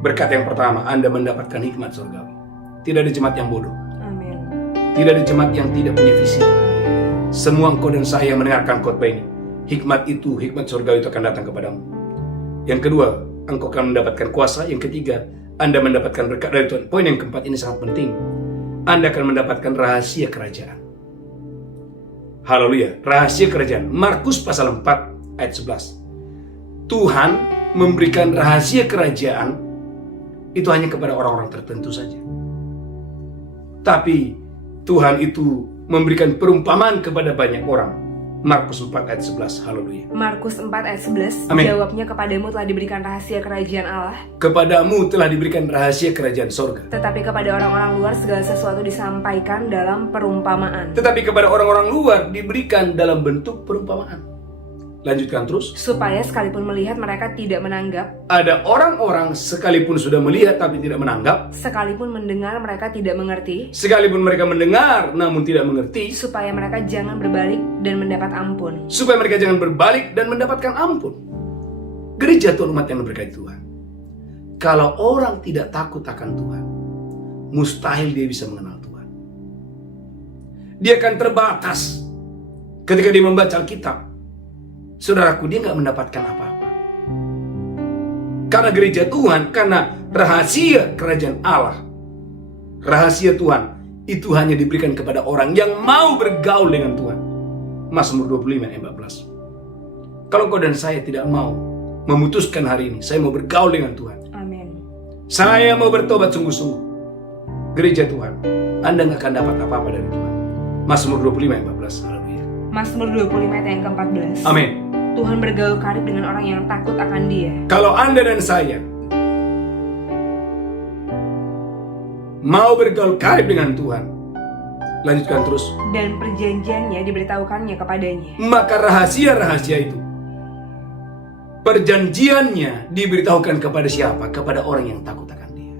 berkat yang pertama, Anda mendapatkan hikmat surgawi. Tidak ada jemaat yang bodoh, Amin. tidak ada jemaat yang tidak punya visi. Semua engkau dan saya yang mendengarkan khotbah ini, hikmat itu, hikmat surgawi itu akan datang kepadamu. Yang kedua, engkau akan mendapatkan kuasa. Yang ketiga, Anda mendapatkan berkat dari Tuhan. Poin yang keempat ini sangat penting. Anda akan mendapatkan rahasia kerajaan. Haleluya, rahasia kerajaan. Markus pasal 4 ayat 11. Tuhan memberikan rahasia kerajaan itu hanya kepada orang-orang tertentu saja. Tapi Tuhan itu memberikan perumpamaan kepada banyak orang. Markus 4 ayat 11. Haleluya. Markus 4 ayat 11. Amin. Jawabnya, kepadamu telah diberikan rahasia kerajaan Allah, Kepadamu telah diberikan rahasia kerajaan sorga. tetapi kepada orang-orang luar segala sesuatu disampaikan dalam perumpamaan, Tetapi kepada orang-orang luar diberikan dalam bentuk perumpamaan. Lanjutkan terus. supaya sekalipun melihat mereka tidak menanggap, Ada orang-orang sekalipun sudah melihat tapi tidak menanggap, sekalipun mendengar mereka tidak mengerti, sekalipun mereka mendengar namun tidak mengerti, supaya mereka jangan berbalik dan mendapat ampun. supaya mereka jangan berbalik dan mendapatkan ampun. Gereja Tuhan, umat yang berkati Tuhan, kalau orang tidak takut akan Tuhan, mustahil dia bisa mengenal Tuhan. Dia akan terbatas ketika dia membaca Alkitab. Saudaraku, dia nggak mendapatkan apa-apa. Karena gereja Tuhan, karena rahasia kerajaan Allah, rahasia Tuhan itu hanya diberikan kepada orang yang mau bergaul dengan Tuhan. Mazmur 25 ayat 14. Kalau kau dan saya tidak mau memutuskan hari ini, saya mau bergaul dengan Tuhan, Amin. saya mau bertobat sungguh-sungguh, gereja Tuhan, Anda nggak akan dapat apa-apa dari Tuhan. Mazmur 25 ayat 14. Haleluya. Mazmur 25 ayat yang ke-14. Amin. Tuhan bergaul karib dengan orang yang takut akan Dia. Kalau Anda dan saya mau bergaul karib dengan Tuhan, lanjutkan terus, Dan perjanjiannya diberitahukannya kepadanya. maka rahasia-rahasia itu, perjanjiannya diberitahukan kepada siapa? Kepada orang yang takut akan Dia.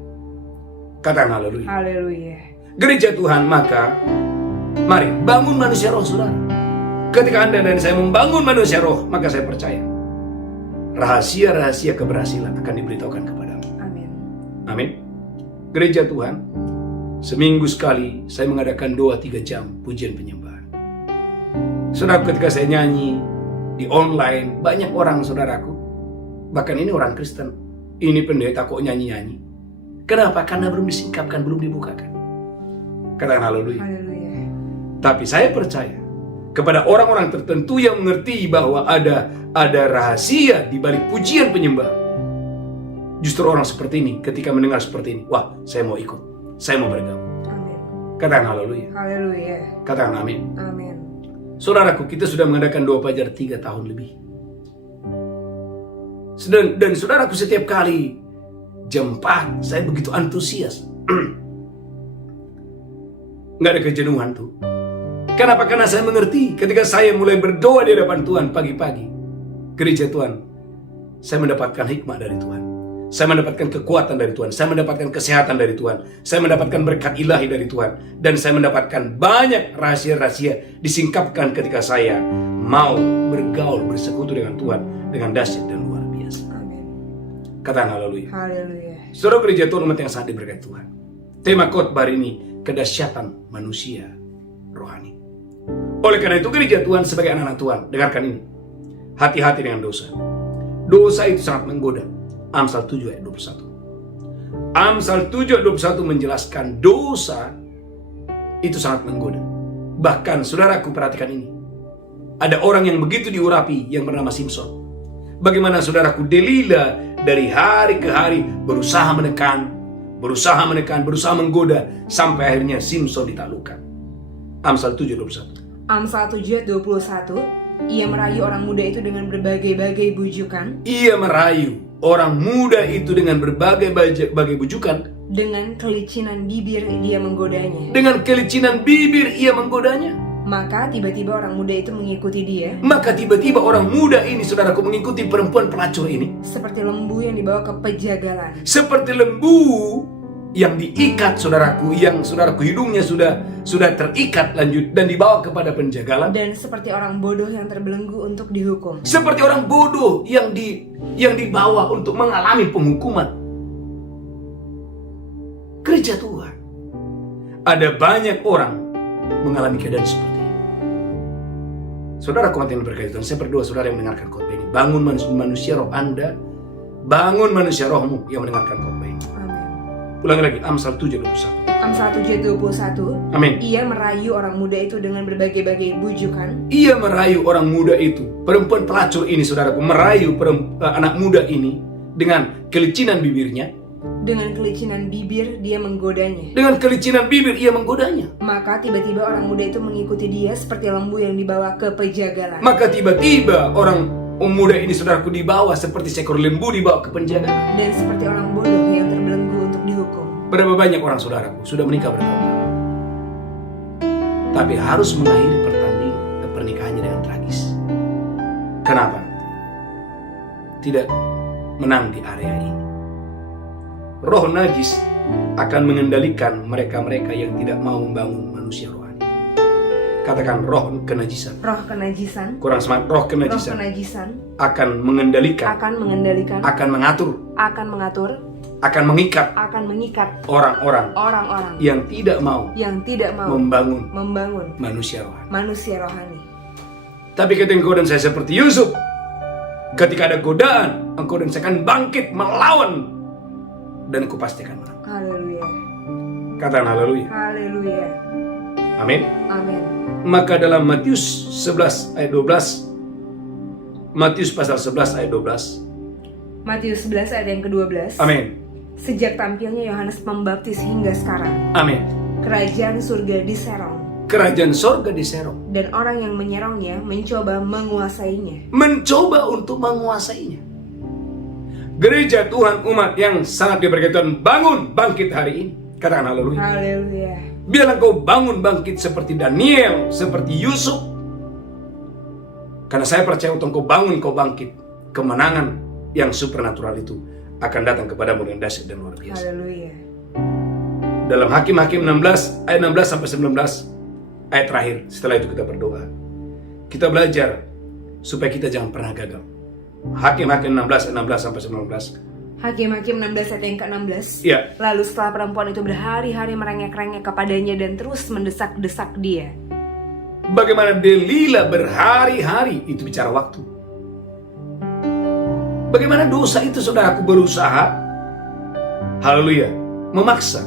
Katakan haleluya. Haleluya. Gereja Tuhan, maka Mari bangun manusia roh, saudara. Ketika Anda dan saya membangun manusia roh, maka saya percaya rahasia-rahasia keberhasilan akan diberitahukan kepadamu. Amin. Amin. Gereja Tuhan, seminggu sekali saya mengadakan doa 3 jam pujian penyembahan. Saudara, ketika saya nyanyi di online, banyak orang, saudaraku, bahkan ini orang Kristen, ini pendeta kok nyanyi-nyanyi. Kenapa? Karena belum disingkapkan, belum dibukakan. Katakan haleluya. Haleluya. Tapi saya percaya kepada orang-orang tertentu yang mengerti bahwa ada rahasia di balik pujian penyembahan. Justru orang seperti ini ketika mendengar seperti ini, wah, saya mau ikut, saya mau bergabung. Amin. Katakan haleluya. Haleluya. Katakan amin. Amin. Saudaraku, kita sudah mengadakan doa fajar 3 tahun lebih. Dan saudaraku, setiap kali jam 4 saya begitu antusias. Nggak ada kejenuhan tuh. Kenapa? Karena saya mengerti ketika saya mulai berdoa di hadapan Tuhan pagi-pagi, gereja Tuhan, saya mendapatkan hikmah dari Tuhan. Saya mendapatkan kekuatan dari Tuhan. Saya mendapatkan kesehatan dari Tuhan. Saya mendapatkan berkat ilahi dari Tuhan. Dan saya mendapatkan banyak rahasia-rahasia disingkapkan ketika saya mau bergaul, bersekutu dengan Tuhan dengan dahsyat dan luar biasa. Amin. Katakan haleluya. Haleluya. Saudara, gereja Tuhan, umat yang sangat diberkati Tuhan. Tema khotbah hari ini, kedahsyatan manusia rohani. Oleh karena itu, gereja Tuhan sebagai anak-anak Tuhan, dengarkan ini. Hati-hati dengan dosa. Dosa itu sangat menggoda. Amsal 7 ayat 21. Amsal 7 ayat 21 menjelaskan dosa itu sangat menggoda. Bahkan saudaraku, perhatikan ini. Ada orang yang begitu diurapi yang bernama Simson. Bagaimana saudaraku, Delila dari hari ke hari berusaha menekan, berusaha menggoda, sampai akhirnya Simson ditaklukkan. Amsal 7 ayat 21. Amsal 7 ayat 21. Ia merayu orang muda itu dengan berbagai-bagai bujukan. Ia merayu orang muda itu dengan berbagai bujukan. Dengan kelicinan bibir dia menggodanya. Dengan kelicinan bibir ia menggodanya. Maka tiba-tiba orang muda itu mengikuti dia. Maka tiba-tiba orang muda ini, saudaraku, mengikuti perempuan pelacur ini. Seperti lembu yang dibawa ke pejagalan. Seperti lembu yang diikat, saudaraku, yang saudaraku hidungnya sudah terikat lanjut dan dibawa kepada penjagalan. Dan seperti orang bodoh yang terbelenggu untuk dihukum. Seperti orang bodoh yang dibawa untuk mengalami penghukuman. Gereja Tuhan, ada banyak orang mengalami keadaan seperti ini. Saudara umat yang berkati Tuhan, saya berdoa saudara yang mendengarkan khotbah ini, bangun manusia roh Anda, bangun manusia rohmu yang mendengarkan khotbah ini. Ulangi lagi, Amsal 7 ayat 21. Amsal 7 ayat 21. Amin. Ia merayu orang muda itu dengan berbagai-bagai bujukan. Ia merayu orang muda itu. Perempuan pelacur ini, saudaraku, merayu anak muda ini dengan kelicinan bibirnya. Dengan kelicinan bibir dia menggodanya. Dengan kelicinan bibir ia menggodanya. Maka tiba-tiba orang muda itu mengikuti dia seperti lembu yang dibawa ke pejagalan. Maka tiba-tiba orang muda ini, saudaraku, dibawa seperti seekor lembu dibawa ke penjagalan. Dan seperti orang bodoh yang terbelenggu untuk dihukum. Berapa banyak orang, saudaraku, sudah menikah bertahun-tahun, tapi harus mengakhiri pernikahannya dengan tragis. Kenapa? Tidak menang di area ini. Roh najis akan mengendalikan mereka-mereka yang tidak mau membangun manusia rohani. Katakan roh kenajisan. Roh kenajisan. Kurang semangat. Roh kenajisan. Roh kenajisan akan mengendalikan. Akan mengatur. Akan mengikat orang-orang yang tidak mau membangun manusia rohani. Tapi ketika engkau dan saya seperti Yusuf, ketika ada godaan, engkau dan saya akan bangkit melawan, dan aku pasti akan menang. Haleluya. Katakan haleluya. Haleluya. Amin. Amin. Maka dalam Matius 11 ayat 12, Matius pasal 11 ayat 12, Matius 11 ayat yang ke-12. amin. Sejak tampilnya Yohanes Pembaptis hingga sekarang, Amin. kerajaan surga diserong. Kerajaan sorga diserong. Dan orang yang menyerongnya mencoba menguasainya. Mencoba untuk menguasainya. Gereja Tuhan, umat yang sangat diberkati Tuhan, bangun bangkit hari ini. Katakan haleluya. Haleluya. Biarlah kau bangun bangkit seperti Daniel, seperti Yusuf. Karena saya percaya untuk kau bangun, kau bangkit, kemenangan yang supernatural itu akan datang kepadamu dengan dahsyat dan luar biasa. Haleluya. Dalam Hakim-Hakim 16 ayat 16 sampai 19, Ayat terakhir, setelah itu kita berdoa. Kita belajar supaya kita jangan pernah gagal. Hakim-Hakim 16 ayat 16 sampai 19. Hakim-Hakim 16 ayat yang ke-16. Ya. Lalu setelah perempuan itu berhari-hari merengek-rengek kepadanya dan terus mendesak-desak dia. Bagaimana Delila berhari-hari, itu bicara waktu. Bagaimana dosa itu, saudaraku, berusaha, haleluya, memaksa.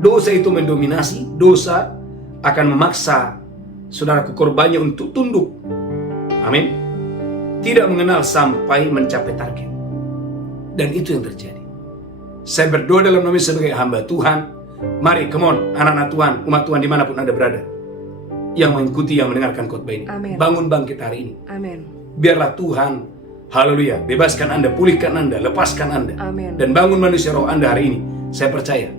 Dosa itu mendominasi, dosa akan memaksa saudaraku korbannya untuk tunduk. Amin. Tidak mengenal sampai mencapai target. Dan itu yang terjadi. Saya berdoa dalam nama sebagai hamba Tuhan. Mari, come on, anak-anak Tuhan, umat Tuhan dimanapun Anda berada, yang mengikuti, yang mendengarkan khotbah ini. Amen. Bangun bangkit hari ini. Amin. Biarlah Tuhan, haleluya, bebaskan Anda, pulihkan Anda, lepaskan Anda. Amin. Dan bangun manusia roh Anda hari ini. Saya percaya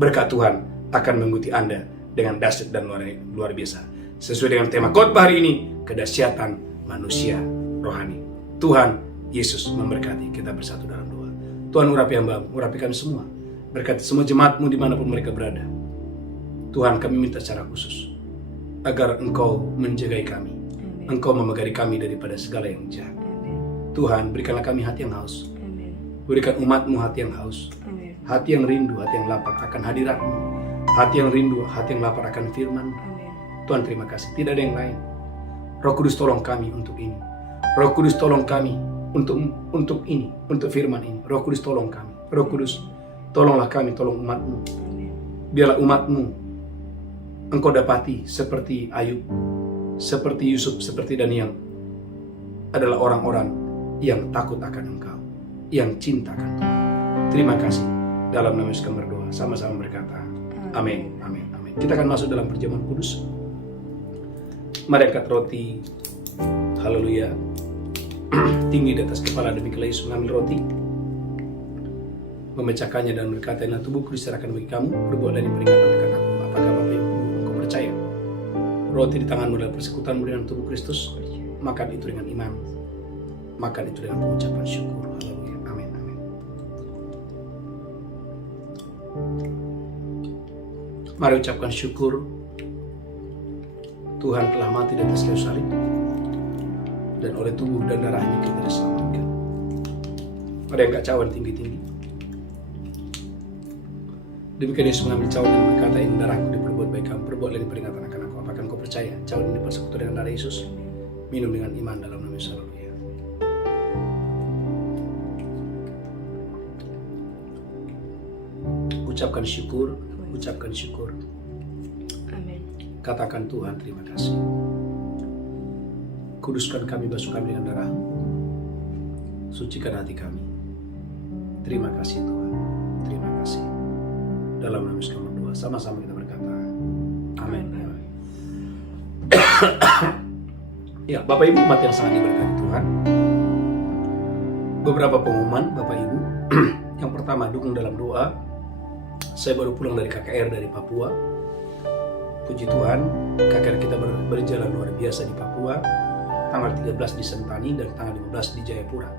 berkat Tuhan akan mengikuti Anda dengan dahsyat dan luar biasa. Sesuai dengan tema khotbah hari ini, kedahsyatan manusia rohani. Tuhan Yesus memberkati. Kita bersatu dalam doa. Tuhan, urapi hamba-Mu, urapi kami semua. Berkati semua jemaat-Mu dimanapun mereka berada. Tuhan, kami minta secara khusus agar Engkau menjagai kami. Amen. Engkau memegari kami daripada segala yang jahat. Amen. Tuhan, berikanlah kami hati yang haus. Amen. Berikan umat-Mu hati yang haus. Amen. Hati yang rindu, hati yang lapar akan hadirat-Mu. Hati yang rindu, hati yang lapar akan firman-Mu. Amen. Tuhan, terima kasih. Tidak ada yang lain. Roh Kudus, tolong kami untuk ini. Roh Kudus, tolong kami untuk ini, untuk firman ini. Roh Kudus, tolong kami. Roh Kudus, tolonglah kami, tolong umat-Mu. Amen. Biarlah umat-Mu Engkau dapati seperti Ayub, seperti Yusuf, seperti Daniel, adalah orang-orang yang takut akan Engkau, yang cinta akan Tuhan. Terima kasih. Dalam nama Yesus kami berdoa, sama-sama berkata, amin, amin, amin. Kita akan masuk dalam perjamuan kudus. Mari angkat roti, haleluya, tinggi di atas kepala, demikianlah Yesus mengambil roti, memecahkannya dan berkata, "Inilah tubuhku diserahkan bagi kamu, perbuatlah ini peringatan akan aku." Apakah Bapak Ibu engkau percaya? Roti di tanganmu adalah persekutuanmu dengan tubuh Kristus. Makan itu dengan iman, makan itu dengan pengucapan syukur. Haleluya, amin, amin. Mari ucapkan syukur. Tuhan telah mati di atas kayu salib, dan oleh tubuh dan darahnya kita diselamatkan. Ada yang gak cawan tinggi-tinggi. Demikian Yesus mengambil cawan dan berkata, "Ini darahku diperbuat baik kamu, perbuatlah ini peringatan akan aku." Apakah engkau percaya cawan ini bersekutu dengan darah Yesus? Minum dengan iman dalam nama Yesus. Haleluya. Ucapkan syukur, ucapkan syukur. Amin. Katakan, Tuhan terima kasih. Kuduskan kami, basuh kami dengan darah. Sucikan hati kami. Terima kasih Tuhan. Terima kasih. Dalam nama Yesus kami berdoa. Sama-sama kita berkata, amin. Ya, Bapak Ibu umat yang sangat diberkati Tuhan. Beberapa pengumuman Bapak Ibu. Yang pertama, dukung dalam doa. Saya baru pulang dari KKR dari Papua. Puji Tuhan, KKR kita berjalan luar biasa di Papua. Tanggal 13 di Sentani dan tanggal 15 di Jayapura.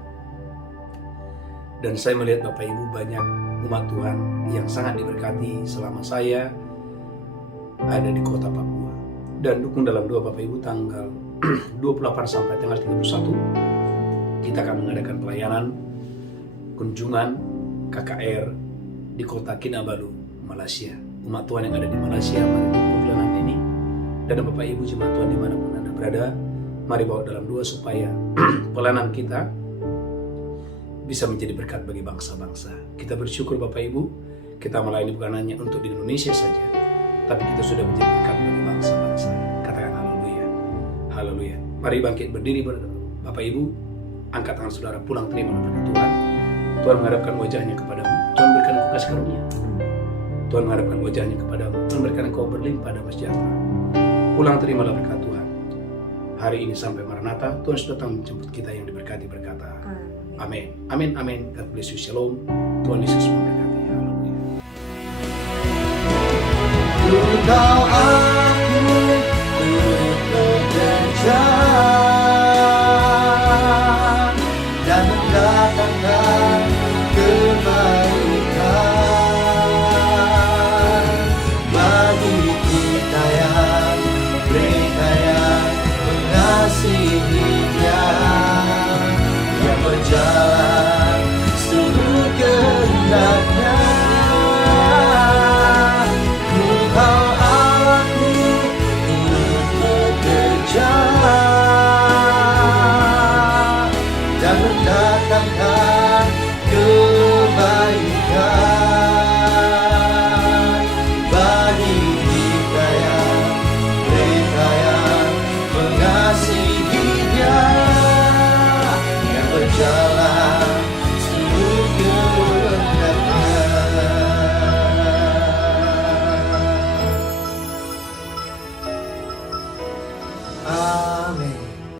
Dan saya melihat Bapak Ibu banyak umat Tuhan yang sangat diberkati selama saya ada di kota Papua. Dan dukung dalam doa Bapak Ibu tanggal 28 sampai tanggal 31 kita akan mengadakan pelayanan kunjungan KKR di kota Kinabalu, Malaysia. Umat Tuhan yang ada di Malaysia, mari dukung pelayanan ini. Dan Bapak Ibu jemaat Tuhan dimanapun Anda berada, mari bawa dalam doa supaya pelayanan kita bisa menjadi berkat bagi bangsa-bangsa. Kita bersyukur Bapak Ibu, kita melayani bukan hanya untuk di Indonesia saja, tapi kita sudah menjadi berkat bagi bangsa-bangsa. Katakan haleluya. Haleluya. Mari bangkit berdiri Bapak Ibu, angkat tangan saudara, pulang terima berkat Tuhan. Tuhan menghadapkan wajahnya kepadamu. Tuhan berikan engkau kasih karunia. Tuhan menghadapkan wajahnya kepadamu. Tuhan berikan engkau berlimpah dan sejahtera. Pulang terimalah berkat Tuhan. Hari ini sampai Maranatha, Tuhan sudah datang menjemput kita yang diberkati berkata, amin. Amin, amin. God bless you. Shalom. Tuhan Yesus memberkati. Haleluya.